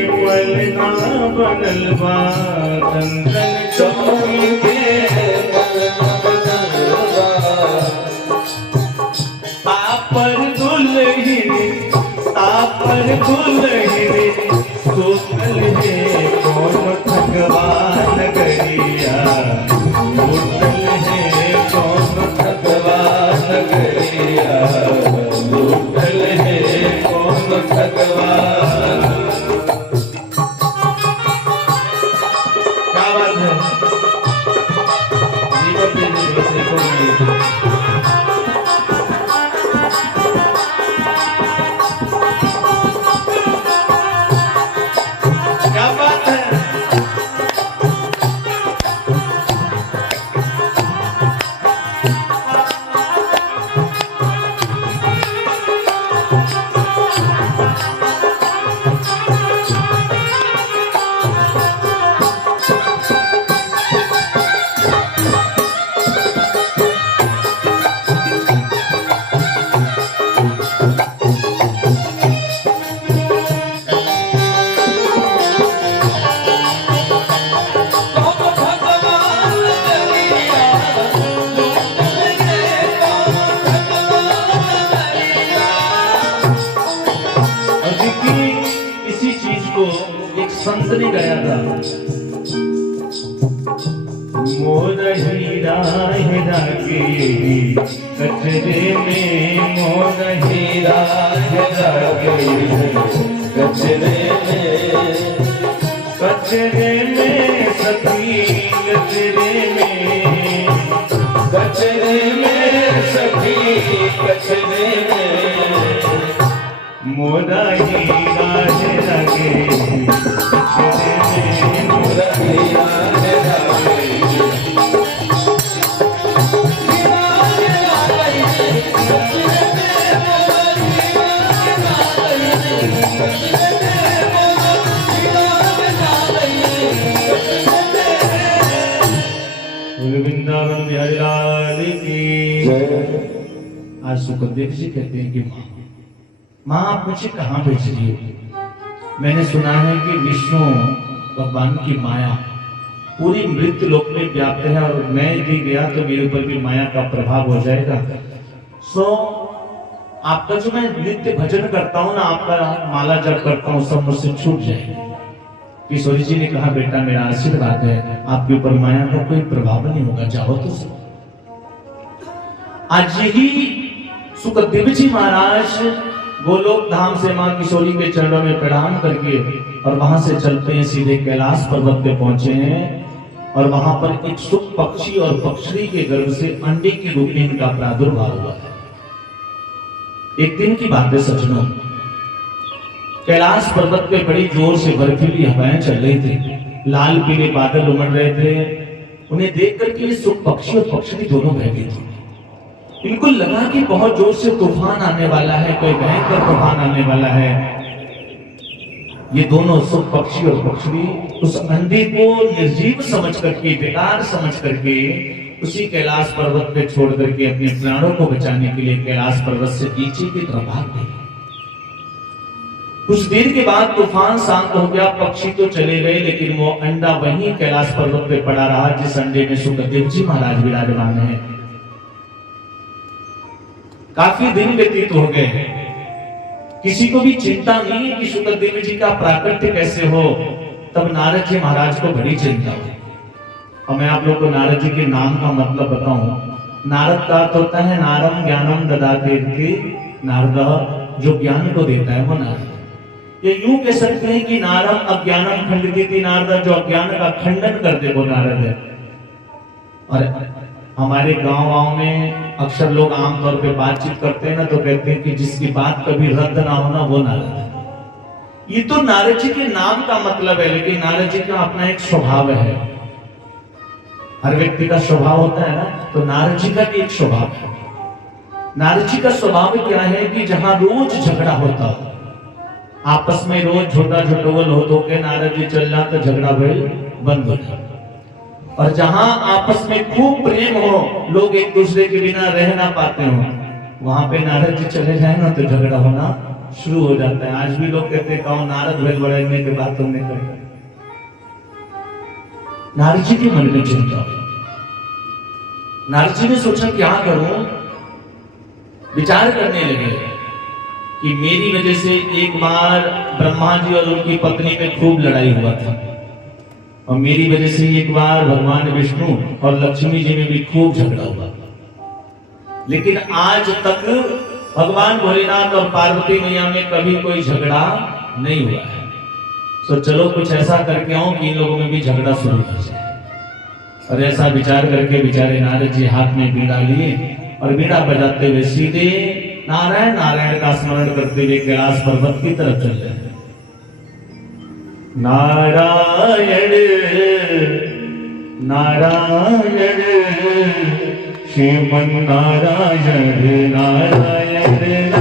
पलना बनलवा चंदन चौकी के पलना बनलवा आपर दुल्हन सोतल है कौन भगवान गरिया सोतल है कौन भगवान गरिया लूटल है कौन भगवान क्या बात है जीवन के दिवस को क्या बात है संत ने गाया था मोर हीरा हीरा के कचरे में मोर हीरा हीरा के कचरे में सखी कचरे में सखी कचरे में मोरा हीरा हीरा के कचरे में मोरा हीरा हीरा वृंदावन बिहारी लाल की जय। आज सुखदेव जी कहते हैं कि माँ आप मुझे कहाँ भेज रही हो? मैंने सुना है कि विष्णु भगवान की माया पूरी मृत्यु लोक में व्याप्त है और मैं भी गया तो मेरे ऊपर भी माया का प्रभाव हो जाएगा। सो आपका जो मैं नित्य भजन करता हूँ ना, आपका माला जप करता हूँ, सब मुझसे छूट जाएगा। किशोरी जी ने कहा बेटा मेरा आशीर्वाद है, आपके ऊपर माया का कोई प्रभाव नहीं होगा, जाओ तो सही। आज ही सुखदेव जी महाराज गोलोक धाम से मां किशोरी के चरणों में प्रणाम करके और वहां से चलते हैं सीधे कैलाश पर्वत पे पहुंचे हैं और वहां पर एक सुख पक्षी और पक्षी के गर्भ से अंडे के रूप में इनका प्रादुर्भाव हुआ है। एक दिन की बात है सज्जनों, कैलाश पर्वत पे बड़ी जोर से बर्फीली हवाएं चल रही थी, लाल पीले बादल उमड़ रहे थे। उन्हें देख करके ये सुख पक्षी और पक्षी दोनों भयभीत थे। इनको लगा कि बहुत जोर से तूफान आने वाला है, कोई भयंकर तूफान आने वाला है। ये दोनों सुख पक्षी और पक्षी उस अंधे को निर्जीव समझ करके, बेकार समझ करके उसी कैलाश पर्वत पे छोड़ करके अपने प्राणों को बचाने के लिए कैलाश पर्वत से नीचे की तरफ भाग गए। कुछ देर के बाद तूफान शांत हो गया, पक्षी तो चले गए, लेकिन वो अंडा वहीं कैलाश पर्वत पे पड़ा रहा जिस अंडे में सुखदेव जी महाराज विराजमान है। काफी दिन व्यतीत हो गए, किसी को भी चिंता नहीं है कि सुखदेव जी का प्राकट्य कैसे हो। तब नारद जी महाराज को बड़ी चिंता हुई। और मैं आप लोग को नारद जी के नाम का मतलब बताऊं। नारद का अर्थ होता है नारम ज्ञानम ददाते इति, नारद जो ज्ञान को देता है वो नारद। ये यूं कह सकते हैं कि नारम अज्ञानम खंडित, नारद जो अज्ञान का खंडन कर दे वो नारद है। और हमारे गांव में अक्सर लोग आमतौर पे बातचीत करते हैं ना, तो कहते हैं कि जिसकी बात कभी रद्द ना होना वो नारद है। ये तो नारद जी के नाम का मतलब है, लेकिन नारद जी का अपना एक स्वभाव है। हर व्यक्ति का स्वभाव होता है ना, तो नारद जी का भी एक स्वभाव है। नारद जी का स्वभाव क्या है कि जहां रोज झगड़ा होता हो, आपस में रोज छोटा झटोल हो के नारद जी चल जाते, झगड़ा भइल बंद हो जाता। और जहां आपस में खूब प्रेम हो, लोग एक दूसरे के बिना रह ना पाते हो, वहां पे नारद जी चले जाए ना तो झगड़ा होना शुरू हो जाता है। आज भी लोग कहते हैं कौन नारद भेल बढ़ाने के बाद तुमने कही। नारद जी के मन में चिंता हुई। नारद जी ने सोचा क्या करूं, विचार करने लगे कि मेरी वजह से एक बार ब्रह्मा जी और उनकी पत्नी में खूब लड़ाई हुआ था, और मेरी वजह से एक बार भगवान विष्णु और लक्ष्मी जी में भी खूब झगड़ा हुआ, लेकिन आज तक भगवान भोलेनाथ और पार्वती मैया में कभी कोई झगड़ा नहीं हुआ है। तो चलो कुछ ऐसा करके आओ कि इन लोगों में भी झगड़ा शुरू हो जाए। और ऐसा विचार करके बेचारे नारद जी हाथ में बीड़ा लिए और बीड़ा बजाते हुए सीधे नारायण नारायण का स्मरण करते हुए कैलाश पर्वत की तरफ चल रहे हैं। नारायण नारायण श्रीमन नारायण नारायण नारायण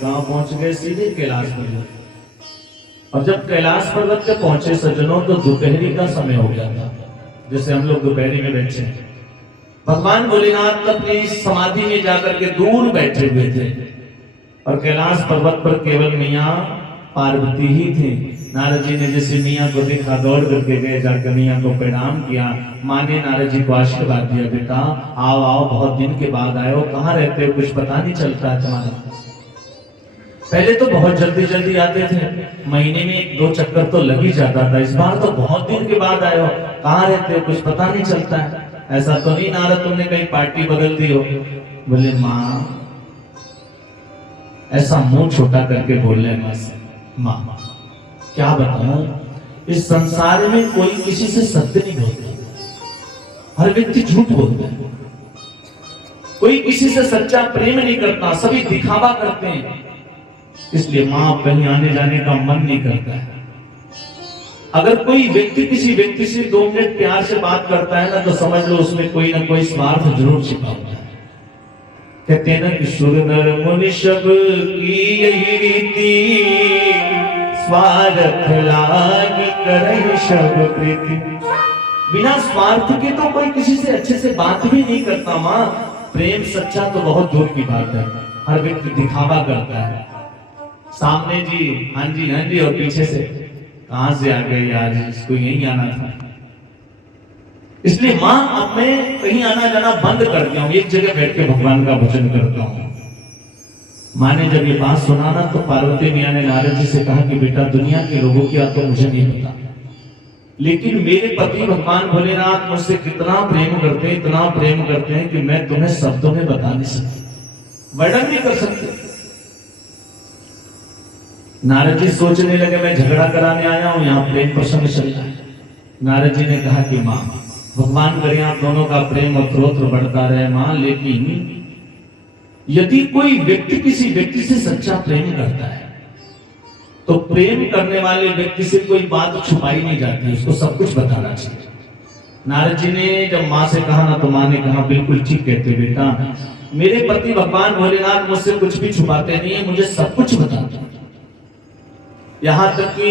कहां पहुंच गए, सीधे कैलाश पर्वत। और जब कैलाश पर्वत पे पहुंचे सज्जनों, तो दोपहरी का समय हो गया था, जैसे हम लोग दोपहरी में बैठे। भगवान भोलेनाथ अपनी समाधि में जाकर के दूर बैठे हुए थे, और कैलाश पर्वत पर केवल मियां पार्वती ही थी। नारद जी ने जैसे मियां को देखा, दौड़ करके गए, जाकर मियां को प्रणाम किया। माँ ने नारद जी को आशीर्वाद दिया, बेटा आओ आओ, बहुत दिन के बाद आए हो, कहाँ रहते हो, कुछ पता नहीं चलता है तुम्हारा। पहले तो बहुत जल्दी जल्दी आते थे, महीने में 1-2 चक्कर तो लग ही जाता था, इस बार तो बहुत दिन के बाद आए हो, कहाँ रहते हो, कुछ पता नहीं चलता है। ऐसा तो नहीं नारद तुमने कहीं पार्टी बदल दी हो। बोले माँ, ऐसा मुंह छोटा करके बोल रहे माँ से, माँ क्या बताऊं, इस संसार में कोई किसी से सत्य नहीं बोलता, हर व्यक्ति झूठ बोलता है, कोई किसी से सच्चा प्रेम नहीं करता, सभी दिखावा करते हैं। इसलिए मां कहीं आने जाने का मन नहीं करता है। अगर कोई व्यक्ति किसी व्यक्ति से 2 मिनट प्यार से बात करता है ना, तो समझ लो उसमें कोई ना कोई स्वार्थ जरूर छिपा होता है। कहते हैं ना कि सुर नर मुनि सब की यही रीति, स्वार्थ लागी करहि सब प्रीति। बिना स्वार्थ के तो कोई किसी से अच्छे से बात भी नहीं करता। मां, प्रेम सच्चा तो बहुत दूर की बात है, हर व्यक्ति दिखावा करता है। सामने जी हाँ जी, और पीछे से कहां से आ गए आज, इसको यहीं आना था। इसलिए मां, अब मैं कहीं आना जाना बंद कर दिया हूं, एक जगह बैठ के भगवान का भजन करता हूं। माँ ने जब ये बात सुना ना तो पार्वती मियाँ ने नारद जी से कहा कि बेटा दुनिया के लोगों की तो मुझे नहीं पता, लेकिन मेरे पति भगवान भोलेनाथ मुझसे कितना प्रेम करते हैं, इतना प्रेम करते हैं कि मैं तुम्हें शब्दों में बता नहीं सकती, वर्णन नहीं कर सकते। नारद जी सोचने लगे मैं झगड़ा कराने आया हूं, यहाँ प्रेम प्रसंग चल रहा है। नारद जी ने कहा कि माँ भगवान करे आप दोनों का प्रेम उत्तरोत्तर बढ़ता रहे माँ, लेकिन यदि कोई व्यक्ति किसी व्यक्ति से सच्चा प्रेम करता है तो प्रेम करने वाले व्यक्ति से कोई बात छुपाई नहीं जाती, उसको सब कुछ बताना चाहिए। नारद जी ने जब माँ से कहा ना तो माँ ने कहा बिल्कुल ठीक कहते बेटा, मेरे पति भगवान भोलेनाथ मुझसे कुछ भी छुपाते नहीं है, मुझे सब कुछ बताते हैं। यहां तक कि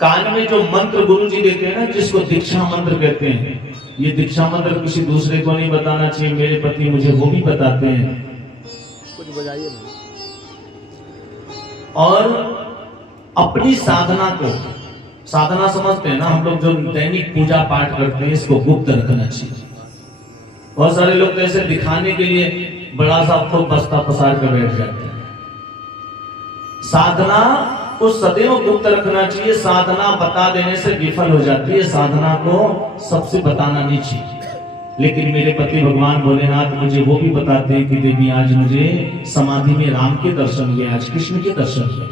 कान में जो मंत्र गुरु जी देते हैं ना, जिसको दीक्षा मंत्र कहते हैं, ये दीक्षा मंत्र किसी दूसरे को नहीं बताना चाहिए, मेरे पति मुझे वो भी बताते हैं। कुछ बजाइए ना। और अपनी साधना को, साधना समझते हैं ना हम लोग, जो दैनिक पूजा पाठ करते हैं, इसको गुप्त रखना चाहिए। बहुत सारे लोग तो ऐसे दिखाने के लिए बड़ा सा खुद बस्ता पसार कर बैठ जाते हैं। साधना को सदैव गुप्त रखना चाहिए, साधना बता देने से विफल हो जाती है, साधना को सबसे बताना नहीं चाहिए। लेकिन मेरे पति भगवान भोलेनाथ मुझे वो भी बताते हैं कि देवी आज मुझे समाधि में राम के दर्शन हुए, आज कृष्ण के दर्शन हुए।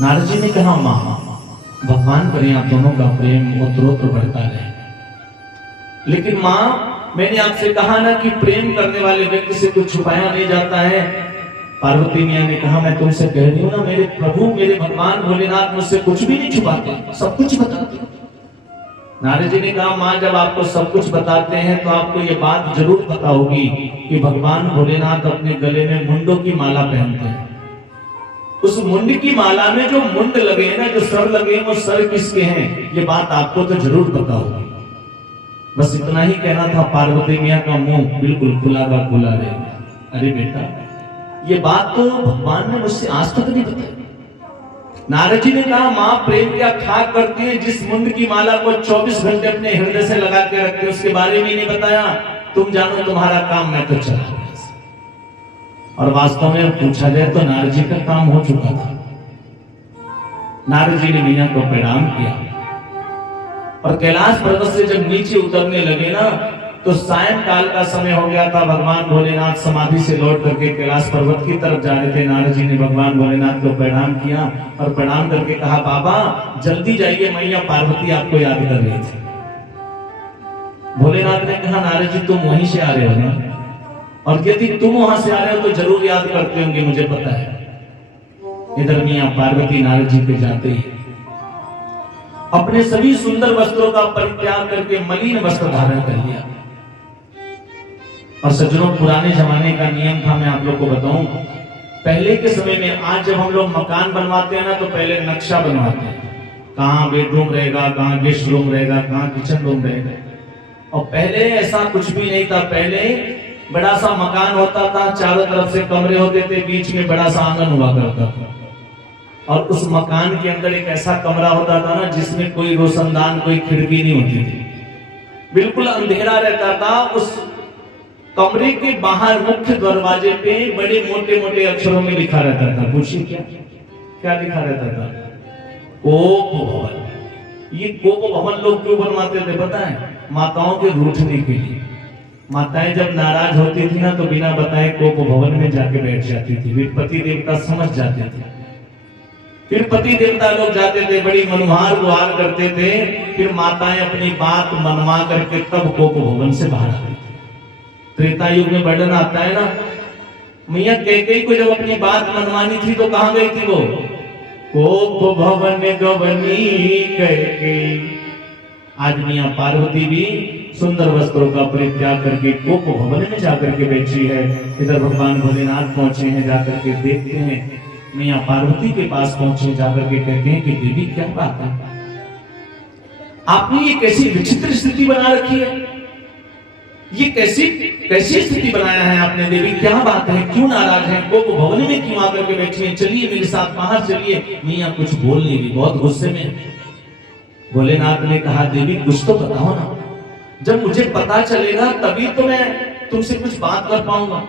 नारद जी ने कहा मां भगवान करे आप दोनों का प्रेम उत्तरोत्तर बढ़ता रहे, लेकिन मां मैंने आपसे कहा ना कि प्रेम करने वाले व्यक्ति से कुछ छुपाया नहीं जाता है। पार्वती मियाँ ने कहा मैं तुमसे कह रही हूँ ना, मेरे प्रभु मेरे भगवान भोलेनाथ मुझसे कुछ भी नहीं छुपाते, सब कुछ बताते। नारद जी ने कहा माँ जब आपको सब कुछ बताते हैं तो आपको ये बात जरूर पता होगी कि भगवान भोलेनाथ अपने गले में मुंडों की माला पहनते हैं। उस मुंड की माला में जो मुंड लगे हैं ना, जो सर लगे हैं, वो सर किसके हैं, ये बात आपको तो जरूर पता होगी। बस इतना ही कहना था। पार्वती मियाँ का मुंह बिल्कुल खुला का खुला रहे। अरे बेटा ये बात तो भगवान ने मुझसे आज तक नहीं बताई। नारद जी ने कहा माँ प्रेम क्या खाक करती है, जिस मुंड की माला को 24 घंटे अपने हृदय से लगा के रखते उसके बारे में नहीं बताया। तुम जानो तुम्हारा काम मैं तो चला गया। और वास्तव में पूछा जाए तो नारद जी का काम हो चुका था। नारद जी ने मैया को प्रणाम किया और कैलाश पर्वत से जब नीचे उतरने लगे ना तो सायंकाल का समय हो गया था। भगवान भोलेनाथ समाधि से लौट करके कैलाश पर्वत की तरफ जा रहे थे। नारद जी ने भगवान भोलेनाथ को प्रणाम किया और प्रणाम करके कहा बाबा जल्दी जाइए, मैया पार्वती आपको याद कर रही थी। भोलेनाथ ने कहा नारद जी तुम वहीं से आ रहे हो ना, और यदि तुम वहां से आ रहे हो तो जरूर याद करते होंगे, मुझे पता है। इधर मियां पार्वती नारद जी पे जाते ही अपने सभी सुंदर वस्त्रों का परित्याग करके मलिन वस्त्र धारण कर लिया। और सज्जनों पुराने जमाने का नियम था, मैं आप लोग को बताऊं। पहले के समय में, आज जब हम लोग मकान बनवाते हैं ना तो पहले नक्शा बनवाते हैं, कहाँ बेडरूम रहेगा, कहाँ गेस्ट रूम रहेगा, कहाँ किचन रूम रहेगा। और पहले ऐसा कुछ भी नहीं था। पहले बड़ा सा मकान होता था, चारों तरफ से कमरे होते थे, बीच में बड़ा सा आंगन हुआ करता था। और उस मकान के अंदर एक ऐसा कमरा होता था ना जिसमें कोई रोशनदान, कोई खिड़की नहीं होती थी, बिल्कुल अंधेरा रहता था। उस कमरे के बाहर मुख्य दरवाजे पे बड़े मोटे मोटे अक्षरों में लिखा रहता था। पूछिए क्या क्या लिखा रहता था? कोप भवन। ये कोप भवन लोग क्यों बनवाते थे पता है? माताओं के रूठने के लिए। माताएं जब नाराज होती थी ना तो बिना बताए कोप भवन में जाके बैठ जाती थी। फिर पति देवता समझ जाते थे, फिर पति देवता लोग जाते थे, बड़ी मनोहार गुहार करते थे। फिर माताएं अपनी बात मनवा करके तब कोप भवन से बाहर आती थी। त्रेता युग में वर्णन आता है ना, मैया कैकेयी को जब अपनी बात मनवानी थी तो कहां गई थी वो? कोप भवन गवनी कैकेयी। आज मियां पार्वती भी सुंदर वस्त्रों का परित्याग करके कोप भवन में जाकर के बैठी है। इधर भगवान भोलेनाथ पहुंचे हैं, जाकर के देखते हैं। मियां पार्वती के पास पहुंचे, जाकर के कहते हैं कि देवी क्या बात है, आपने ये कैसी विचित्र स्थिति बना रखी है, ये कैसी स्थिति बनाया है आपने देवी, क्या बात है, क्यों नाराज है, कोप भवन में क्यों आकर के बैठी है, चलिए मेरे साथ बाहर चलिए। मियां कुछ बोल नहीं रही, बहुत गुस्से में। भोलेनाथ ने कहा देवी कुछ तो बताओ ना, जब मुझे पता चलेगा तभी तो मैं तुमसे कुछ बात कर पाऊंगा।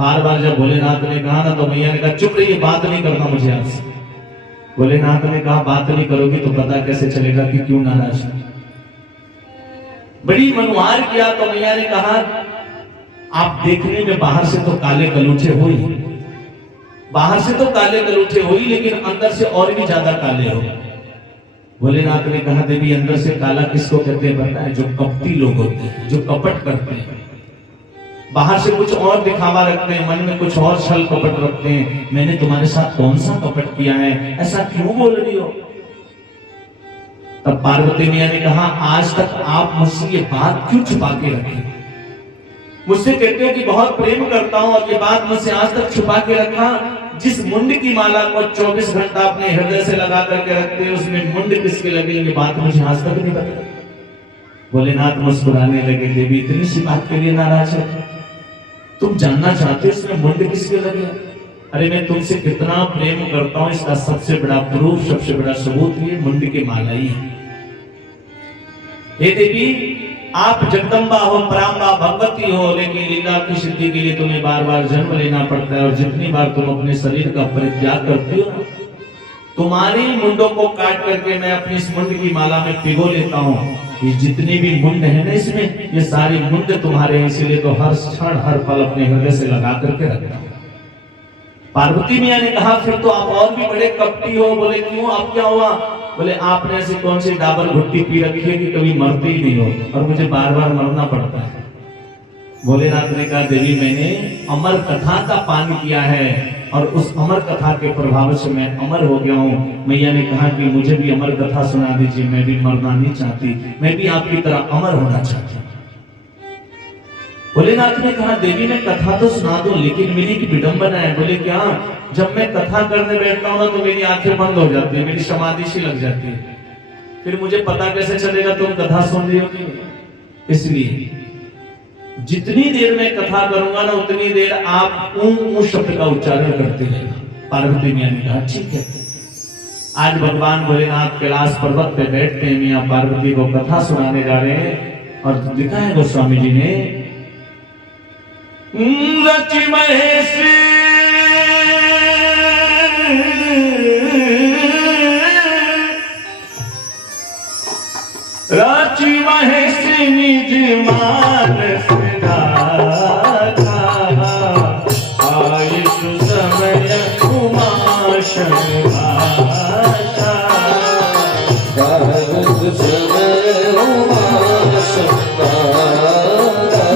बार बार जब भोलेनाथ ने कहा ना तो मैया ने कहा चुप रहिए, बात नहीं करना मुझे आपसे। भोलेनाथ ने कहा बात नहीं करोगी तो पता कैसे चलेगा कि क्यों नाराज है। बड़ी मनुहार किया तो मैया ने कहा आप देखने में बाहर से तो काले कलूठे हो ही, बाहर से तो काले कलूठे हो ही, लेकिन अंदर से और भी ज्यादा काले हो। भोलेनाथ ने कहा देवी अंदर से काला किसको कहते हैं पता है? जो कपटी लोग होते हैं, जो कपट करते हैं, बाहर से कुछ और दिखावा रखते हैं, मन में कुछ और छल कपट रखते हैं। मैंने तुम्हारे साथ कौन सा कपट किया है, ऐसा क्यों बोल रही हो? तब पार्वती मैया ने कहा आज तक आप मुझसे ये बात क्यों छुपा के रखी? मुझसे कहते हो कि बहुत प्रेम करता हूं और ये बात मुझसे आज तक छुपा के रखा। जिस मुंड की माला को 24 घंटा अपने हृदय से लगा करके रखते हैं उसमें मुंड किसके लगे, ये बात मुझे आज तक नहीं पता। भोलेनाथ मुस्कुराने लगे, देवी इतनी सी बात के लिए नाराज है? तुम जानना चाहते हो इसमें मुंड किसके लगे? अरे मैं तुमसे कितना प्रेम करता हूं इसका सबसे बड़ा प्रूफ, सबसे बड़ा सबूत ये मुंड की माला ही है। हे देवी आप जगदम्बा हो, पराम्बा भगवती हो, लेकिन लीला की सिद्धि के लिए तुम्हें बार बार जन्म लेना पड़ता है और जितनी बार तुम अपने शरीर का परित्याग करती हो तुम्हारी मुंडों को काट करके मैं अपनी इस मुंड की माला में पिघो लेता हूँ। ये जितनी भी मुंड है ना इसमें, ये सारी मुंड तुम्हारे हैं, इसीलिए तो हर क्षण हर पल अपने हृदय से लगा करके रखता हूँ। पार्वती मैया ने कहा फिर तो आप और भी बड़े कपटी हो। बोले क्यों, अब क्या हुआ? बोले आपने ऐसी कौन सी डाबर घुट्टी पी रखी है कि कभी मरते ही नहीं हो और मुझे बार बार मरना पड़ता है। भोलेनाथ ने कहा देवी मैंने अमर कथा का पान किया है और उस अमर कथा के प्रभाव से मैं अमर हो गया हूँ। मैया ने कहा कि मुझे भी अमर कथा सुना दीजिए, मैं भी मरना नहीं चाहती, मैं भी आपकी तरह अमर होना चाहती हूँ। भोलेनाथ ने कहा देवी मैं कथा तो सुना दूं लेकिन मेरी एक विडंबना है। बोले क्या? जब मैं कथा करने बैठता हूँ ना तो मेरी आंखें बंद हो जाती है, मेरी समाधि सी लग जाती है, फिर मुझे पता कैसे चलेगा तुम कथा सुन रही हो कि नहीं? इसलिए जितनी देर मैं कथा करूंगा ना उतनी देर आप ऊं शब्द का उच्चारण करते रहना। पार्वती मैया ने कहा ठीक है। आज भगवान भोलेनाथ कैलाश पर्वत पे बैठते हैं, मियां पार्वती को कथा सुनाने जा रहे हैं और लिखा है गोस्वामी जी ने रचि महेश्वरी रचि महेश्वरी निज मानस गाथा आयु समय उमा शंभाषा आयु समय उमा शंभाषा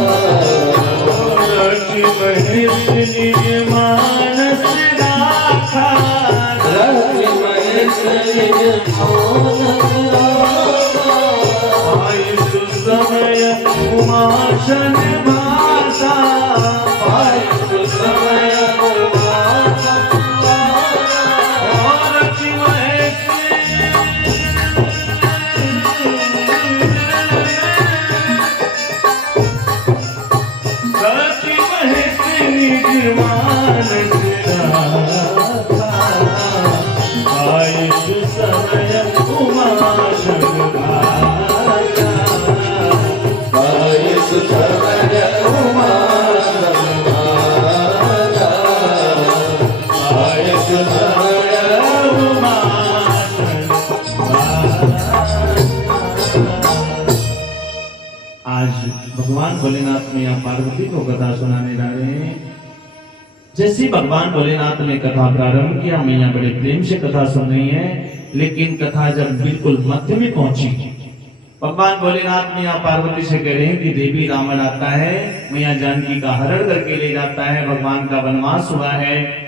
रचि महेश्वरी निज मानस गाथा रचि महेश्वरी निज मानस समय उमाशन भाषा आयु समय और रचि महेश्वरी निज मानस गाथा आयु समय उमाशन भाषा आयु समय उमा शंभाषा आयु समय आज भगवान भोलेनाथ ने पार्वती को कथा सुनाने जा रहे हैं। जैसे भगवान भोलेनाथ ने कथा प्रारंभ किया, मैया बड़े प्रेम से कथा सुन रही है, लेकिन कथा जब बिल्कुल मध्य में पहुंची भगवान भोलेनाथ मैया पार्वती से कह रहे हैं कि देवी रावण आता है, मैया जानकी का हरण करके ले जाता है, भगवान का वनवास हुआ है।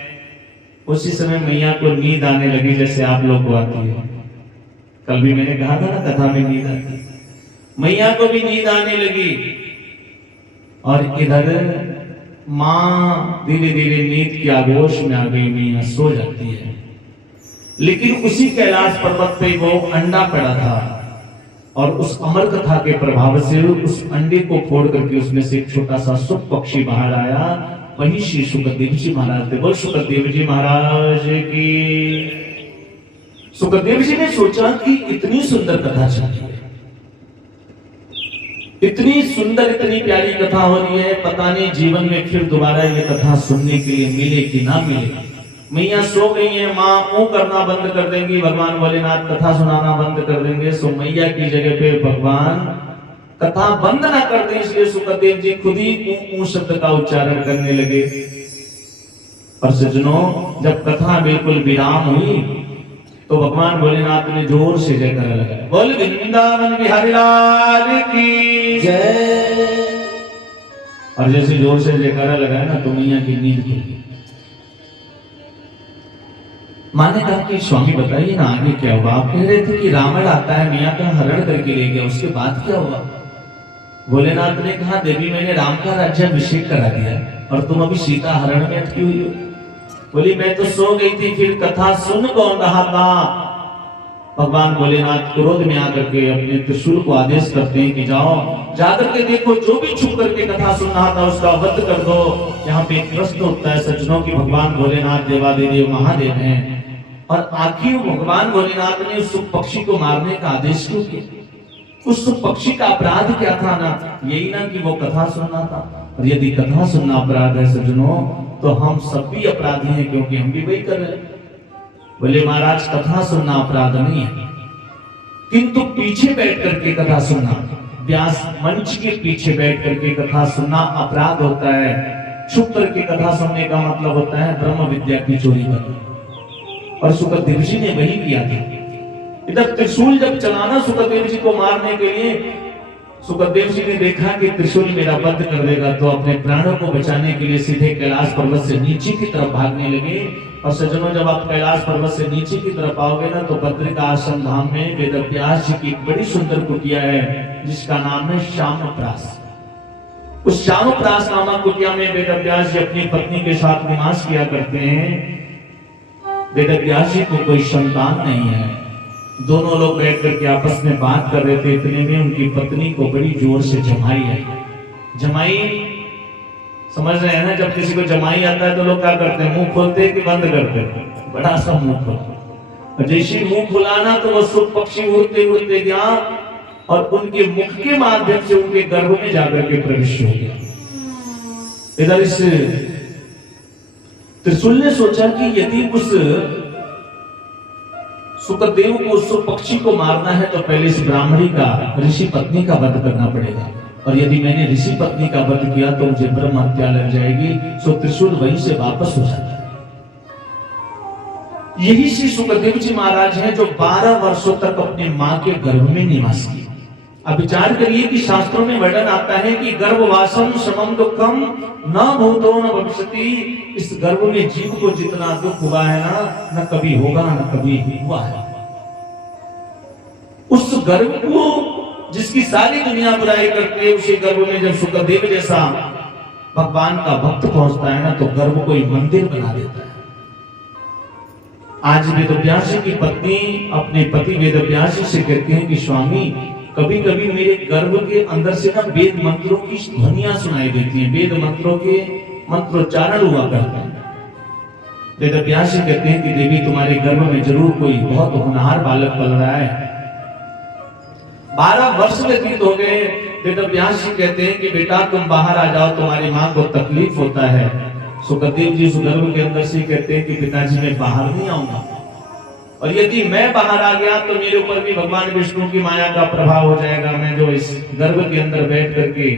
उसी समय मैया को नींद आने लगी जैसे आप लोग को आती है। कल भी मैंने कहा था ना कथा में नींद आती है, मैया को भी नींद आने लगी और इधर मां धीरे धीरे नींद की आगोश में आ गई, मैया सो जाती है। लेकिन उसी कैलाश पर्वत पे वो अंडा पड़ा था और उस अमर कथा के प्रभाव से उस अंडे को फोड़ करके उसमें से एक छोटा सा सुख पक्षी बाहर आया। वही श्री सुखदेव जी महाराज थे। बोल सुखदेव जी महाराज की। सुखदेव जी ने सोचा कि इतनी सुंदर कथा चली है, इतनी सुंदर इतनी प्यारी कथा हो रही है, पता नहीं जीवन में फिर दोबारा ये कथा सुनने के लिए मिले कि ना मिले। मैया सो गई है, माँ ऊ करना बंद कर देंगी, भगवान भोलेनाथ कथा सुनाना बंद कर देंगे। सो मैया की जगह पे भगवान कथा बंद ना कर दे, इसलिए सुखदेव जी खुद ही ऊ शब्द का उच्चारण करने लगे। और सज्जनों, जब कथा बिल्कुल विराम हुई तो भगवान भोलेनाथ ने जोर से जयकारा लगाया, बोल वृंदावन बिहारी लाल की जय। और जैसे जोर से जयकारा लगाया ना तो मैया की नींद खुल गई। माँ ने कहा कि स्वामी बताइए ना आगे क्या हुआ। आप कह रहे थे कि रावण आता है मियाँ का हरण करके ले गया, उसके बाद क्या हुआ? भोलेनाथ ने कहा देवी मैंने राम का राज्याभिषेक करा दिया और तुम अभी सीता हरण में अटकी हुई हो। बोली मैं तो सो गई थी, फिर कथा सुन कौन रहा था? भगवान भोलेनाथ क्रोध में आकर के अपने त्रिशूल को आदेश करते हैं कि जाओ जाकर के देखो, जो भी छुप करके कथा सुन रहा था उसका वध कर दो। यहाँ पे एक प्रश्न उठता है सज्जनों की, भगवान भोलेनाथ देवादेव महादेव हैं और आखिर भगवान भोलेनाथ ने उस पक्षी को मारने का आदेश क्यों किया? उस पक्षी का अपराध क्या था? ना यही ना कि वो कथा सुनना था। और यदि कथा सुनना अपराध है सज्जनों, तो हम सब भी अपराधी हैं, क्योंकि हम भी वही कर रहे हैं। बोले महाराज कथा सुनना अपराध नहीं है, किंतु पीछे बैठ करके कथा सुनना, व्यास मंच के पीछे बैठ करके कथा सुनना अपराध होता है। छुप करके कथा सुनने का मतलब होता है ब्रह्म विद्या की चोरी करना। और सुखदेव जी ने वही किया था। इधर त्रिशूल जब चलाना सुखदेव जी को मारने के लिए, सुखदेव जी ने देखा कि त्रिशूल मेरा वध कर देगा, तो अपने प्राणों को बचाने के लिए सीधे कैलाश पर्वत से नीचे की तरफ भागने लगे। और सज्जनों, जब आप कैलाश पर्वत से नीचे की तरफ आओगे ना, तो बद्रिका आश्रम धाम में वेदव्यास जी की एक बड़ी सुंदर कुटिया है जिसका नाम है श्यामप्रास। उस श्यामप्रास नामक कुटिया में वेदव्यास जी अपनी पत्नी के साथ निवास किया करते हैं। वेदव्यास जी को कोई संतान नहीं है। दोनों लोग बैठ करके आपस में बात कर रहे थे, इतने में उनकी पत्नी को बड़ी जोर से जमाई आई। जमाई समझ रहे हैं ना, जब किसी को जमाई आता है तो लोग क्या करते हैं, मुंह खोलते हैं कि बंद करते हैं? बड़ा सा मुंह खोलते। और जैसे मुंह खुलाना तो वो सुख पक्षी उड़ते उड़ते गया और उनके मुख के माध्यम से उनके गर्भ में जाकर के प्रवेश हो गया। इधर इस त्रिशूल ने सोचा कि यदि उस सुखदेव को, उस पक्षी को मारना है तो पहले इस ब्राह्मणी का, ऋषि पत्नी का वध करना पड़ेगा। और यदि मैंने ऋषि पत्नी का वध किया तो मुझे ब्रह्म हत्या लग जाएगी। सो त्रिशूल वहीं से वापस हो जाता है। यही श्री सुखदेव जी महाराज हैं जो 12 वर्षों तक अपनी मां के गर्भ में निवास किया। अब विचार करिए कि शास्त्रों में वर्णन आता है कि गर्भवासम समम दुखम न भूतो न भविष्यति। इस गर्भ में जीव को जितना दुख हुआ है ना, न कभी होगा न कभी हुआ है। उस गर्भ को जिसकी सारी दुनिया बुराई करती है, उसी गर्भ में जब सुखदेव जैसा भगवान का भक्त पहुंचता है ना, तो गर्भ को एक मंदिर बना देता है। आज वेदव्यास जी की पत्नी अपने पति वेदव्यास जी से कहती है कि स्वामी, कभी कभी मेरे गर्भ के अंदर से ना वेद मंत्रों की ध्वनियां सुनाई देती हैं, वेद मंत्रों के मंत्रोच्चारण हुआ करते हैं। वेदव्यास जी कहते हैं कि देवी तुम्हारे गर्भ में जरूर कोई बहुत होनहार बालक पल रहा है। 12 वर्ष व्यतीत हो गए। वेदव्यास जी कहते हैं कि बेटा तुम बाहर आ जाओ, तुम्हारी माँ को तकलीफ होता है। सुखदेव जी उस गर्भ के अंदर से कहते हैं कि पिताजी मैं बाहर नहीं आऊंगा, और यदि मैं बाहर आ गया तो मेरे ऊपर भी भगवान विष्णु की माया का प्रभाव हो जाएगा। मैं जो इस गर्भ के अंदर बैठ करके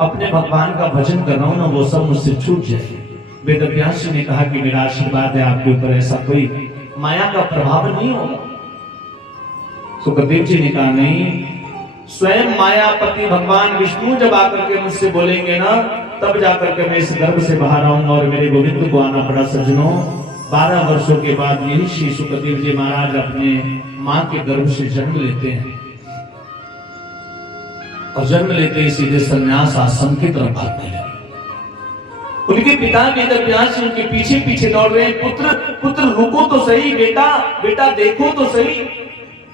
अपने भगवान का भजन कर रहा हूं ना, वो सब मुझसे छूट जाए। वेदव्यास जी ने कहा कि मेरा आशीर्वाद है आपके ऊपर, ऐसा कोई माया का प्रभाव नहीं होगा। सुखदेव जी ने कहा नहीं, स्वयं मायापति भगवान विष्णु जब आकर के मुझसे बोलेंगे ना, तब जाकर के मैं इस गर्भ से बाहर आऊंगा। और मेरे गोविंद को आना पड़ा। सज्जनों, 12 वर्षों के बाद यही श्री सुखदेव जी महाराज अपने मां के गर्भ से जन्म लेते हैं, और जन्म लेते ही सीधे संन्यास आश्रम की तरफ भागने लगे। उनके पिता वेदव्यास जी उनके पीछे पीछे दौड़ रहे हैं, पुत्र पुत्र रुको तो सही, बेटा बेटा देखो तो सही।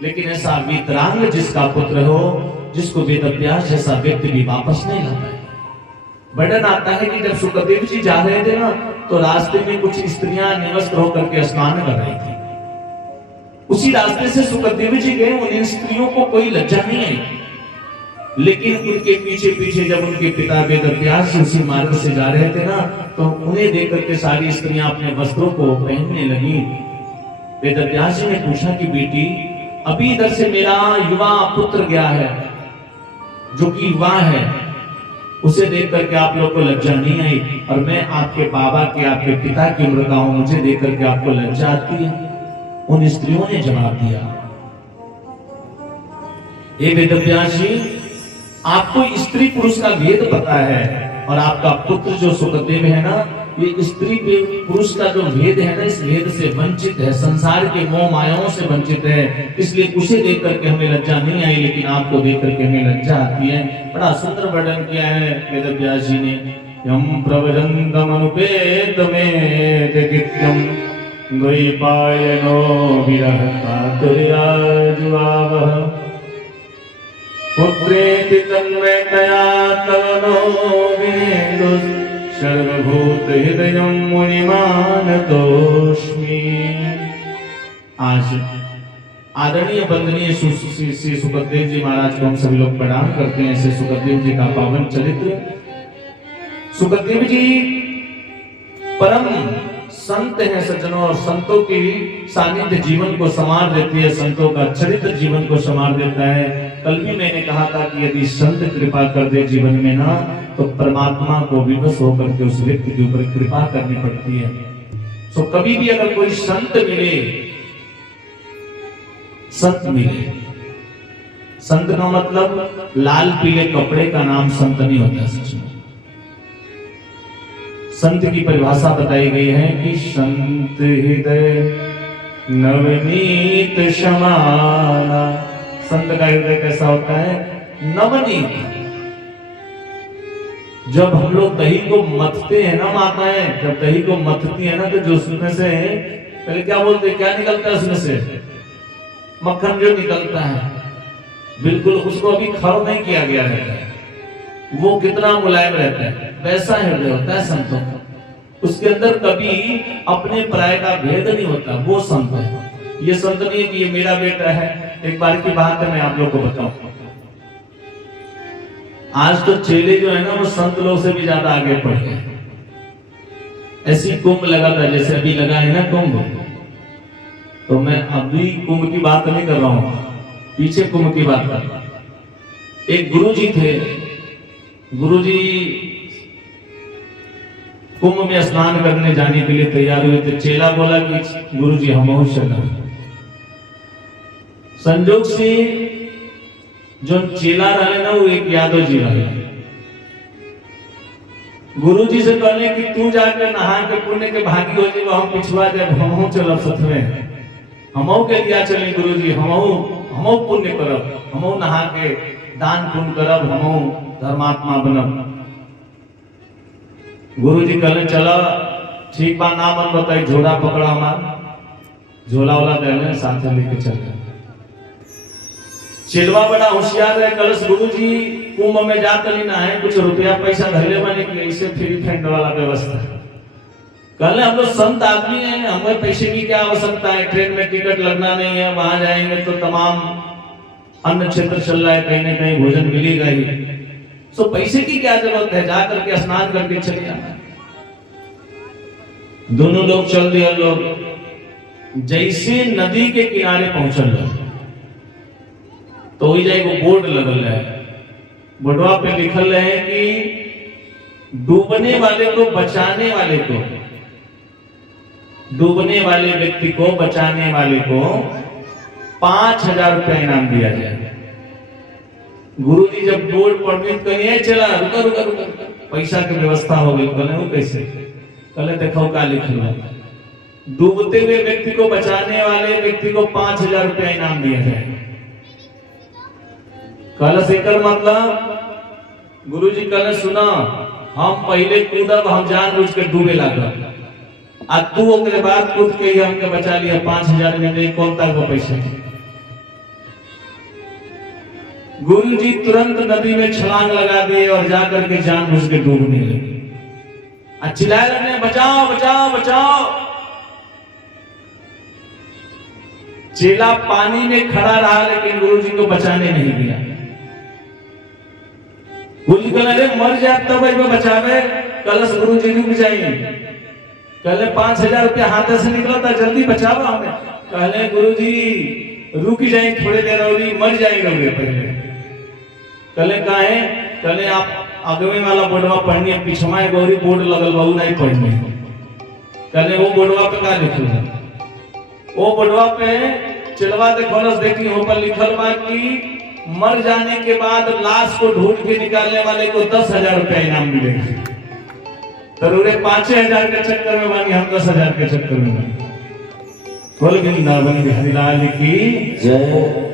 लेकिन ऐसा वीतरांग जिसका पुत्र हो, जिसको वेदव्यास जैसा व्यक्ति भी वापस नहीं लाता है। वर्णन आता है कि जब सुखदेव जी जा रहे थे ना, तो रास्ते में कुछ स्त्रियां निवस्त्र होकर के स्नान कर रही थी। उसी रास्ते से सुखदेव जी गए, उन स्त्रियों को कोई लज्जा नहीं आई। लेकिन उनके पीछे पीछे जब उनके पिता वेदव्यास उसी मार्ग से जा रहे थे ना, तो उन्हें देख करके सारी स्त्रियां अपने वस्त्रों को पहनने लगी। वेदव्यास जी ने पूछा कि बेटी, अभी इधर से मेरा युवा पुत्र गया है, जो कि युवा है, उसे देख करके आप लोग को लज्जा नहीं आई, और मैं आपके बाबा के, आपके पिता की उम्र का हूं, मुझे देख करके आपको लज्जा आती है? उन स्त्रियों ने जवाब दिया, हे वेदव्यास जी, आपको स्त्री पुरुष का भेद पता है, और आपका पुत्र जो सुखदेव है ना, ये स्त्री पुरुष का जो भेद है ना, इस भेद से वंचित है, संसार के मोह मायाओं से वंचित है, इसलिए उसे देख करके हमें लज्जा नहीं आई, लेकिन आपको देख करके हमें लज्जा आती है। बड़ा सुंदर वर्णन किया है वेदव्यास जी ने। यम प्रवजन्तम अनुपेत में जगित्यम द्वैपायनो विरह कातुर्याजुआवः पुत्रेति तन्मयतया तवनो विनेदुः सर्वभूत हृदयं मुनिमानतोऽस्मि। आज आदरणीय वंदनीय श्री सुखदेव जी महाराज को हम सभी लोग प्रणाम करते हैं। ऐसे सुखदेव जी का पावन चरित्र। सुखदेव जी परम संत हैं सज्जनों, और संतों की सानिध्य जीवन को संवार देती है, संतों का चरित्र जीवन को संवार देता है। कल भी मैंने कहा था कि यदि संत कृपा कर दे जीवन में ना, तो परमात्मा को विवश होकर के उस व्यक्ति के ऊपर कृपा करनी पड़ती है। तो कभी भी अगर कोई संत मिले, संत का मतलब लाल पीले कपड़े का नाम संत नहीं होता। सच में संत की परिभाषा बताई गई है कि संत हृदय नवनीत समाना। संत का हृदय कैसा होता है? नवनीत। जब हम लोग दही को मथते हैं ना माताएं, जब दही को मथती है ना, तो जो उसमें से पहले क्या बोलते, क्या निकलता है उसमें से? मक्खन जो निकलता है, बिल्कुल उसको अभी खर नहीं किया गया रहता है, वो कितना मुलायम रहता है, वैसा हृदय होता है संतों का। उसके अंदर कभी अपने पराये का भेद नहीं होता, वो संत है। ये संत नहीं है कि ये मेरा बेटा है। एक बार की बात है, मैं आप लोग को बताऊं, आज तो चेले जो है ना, वो संत लोग से भी ज्यादा आगे बढ़ गए। ऐसी कुंभ लगा था, जैसे अभी लगा है ना कुंभ, तो मैं अभी कुंभ की बात नहीं कर रहा हूं, पीछे कुंभ की बात कर रहा हूं। एक गुरुजी थे, गुरुजी कुंभ में स्नान करने जाने के लिए तैयार हुए थे। चेला बोला कि गुरुजी हम चल। संजोग से जो चेला रहे ना, वो एक यादव जी रहे। गुरुजी से कहने कि तू जाकर नहा के पुण्य के भागी हो जाए, हम पिछवा जाए, हम चलब सतवे, हम के दिया चले गुरुजी, हम पुण्य करब, हम नहा के दान पुण्य करब, हम धर्मात्मा बनब। गुरुजी कहले चला ठीक बा, ना मन बताई, झोला पकड़ा, हमार झोला वाला देने साथ लेके चल गए। चिलवा बड़ा होशियार है, कलश गुरुजी कुंभ में जाकर लेना है, कुछ रुपया पैसा धैले माने कि ऐसे फ्री फंड वाला व्यवस्था। कहले हम लोग संत आदमी हैं, हमें पैसे की क्या आवश्यकता है, ट्रेन में टिकट लगना नहीं है, वहां जाएंगे तो तमाम अन्न क्षेत्र चल रहा है, कहीं ना कहीं भोजन मिलेगा ही, तो पैसे की क्या जरूरत है, जाकर के स्नान करके चले जाना। दोनों लोग चल दिया। लोग जैसे नदी के किनारे पहुंचल तो ही जाए वो बोर्ड लगल है, बोर्डवा पे लिखल है कि डूबने वाले को बचाने वाले को, डूबने वाले व्यक्ति को बचाने वाले को 5,000 रुपया इनाम दिया जाए। गुरुजी जब बोर्ड पढ़ते कहीं चला, रुका रुका रुका, पैसा की व्यवस्था हो गई। कहले वो कैसे? कहले देखो का लिखल है, डूबते हुए व्यक्ति को बचाने वाले व्यक्ति को 5,000 रुपया इनाम दिया जाए। कहले सेकर मतलब गुरुजी कहले सुना, हम पहले कूदब, हम जानबूझ के डूबे लागल, आ तू ओकरे बाद कूद के ही हमके बचा लिया, 5,000 में नहीं कौन तक पैसा। गुरुजी तुरंत नदी में छलांग लगा दिए और जाकर के जानबूझ के डूबने लगे। चिल्लाए रहे बचाओ बचाओ बचाओ। चेला पानी में खड़ा रहा, लेकिन गुरुजी को बचाने नहीं दिया। गुरुजी कहले अरे मर जाए तब अइबे बचावे। कलश गुरुजी रुक जाइए, कहले 5000 रुपया हाथ से निकला था, जल्दी बचाओ हमें। कहले गुरुजी रुक जाए थोड़ी देर और, मर जाए रहोगे पहले। कहले काहे? कहले आप अगवे वाला बोर्डवा पढ़नी है, पिछवा गौरी बोर्ड लगल बहु नहीं पढ़नी। कहले वो बोर्डवा पे का लिखल है? वो बोर्डवा पे चलवा देखोलस, देखी हो पर लिखल बा कि मर जाने के बाद लाश को ढूंढ के निकालने वाले को 10,000 रुपया इनाम मिलेगा। तरुरे 5,000 के चक्कर में बानी, हम 10,000 के चक्कर में बानी। बोल वृंदावन बिहारी लाल की जय।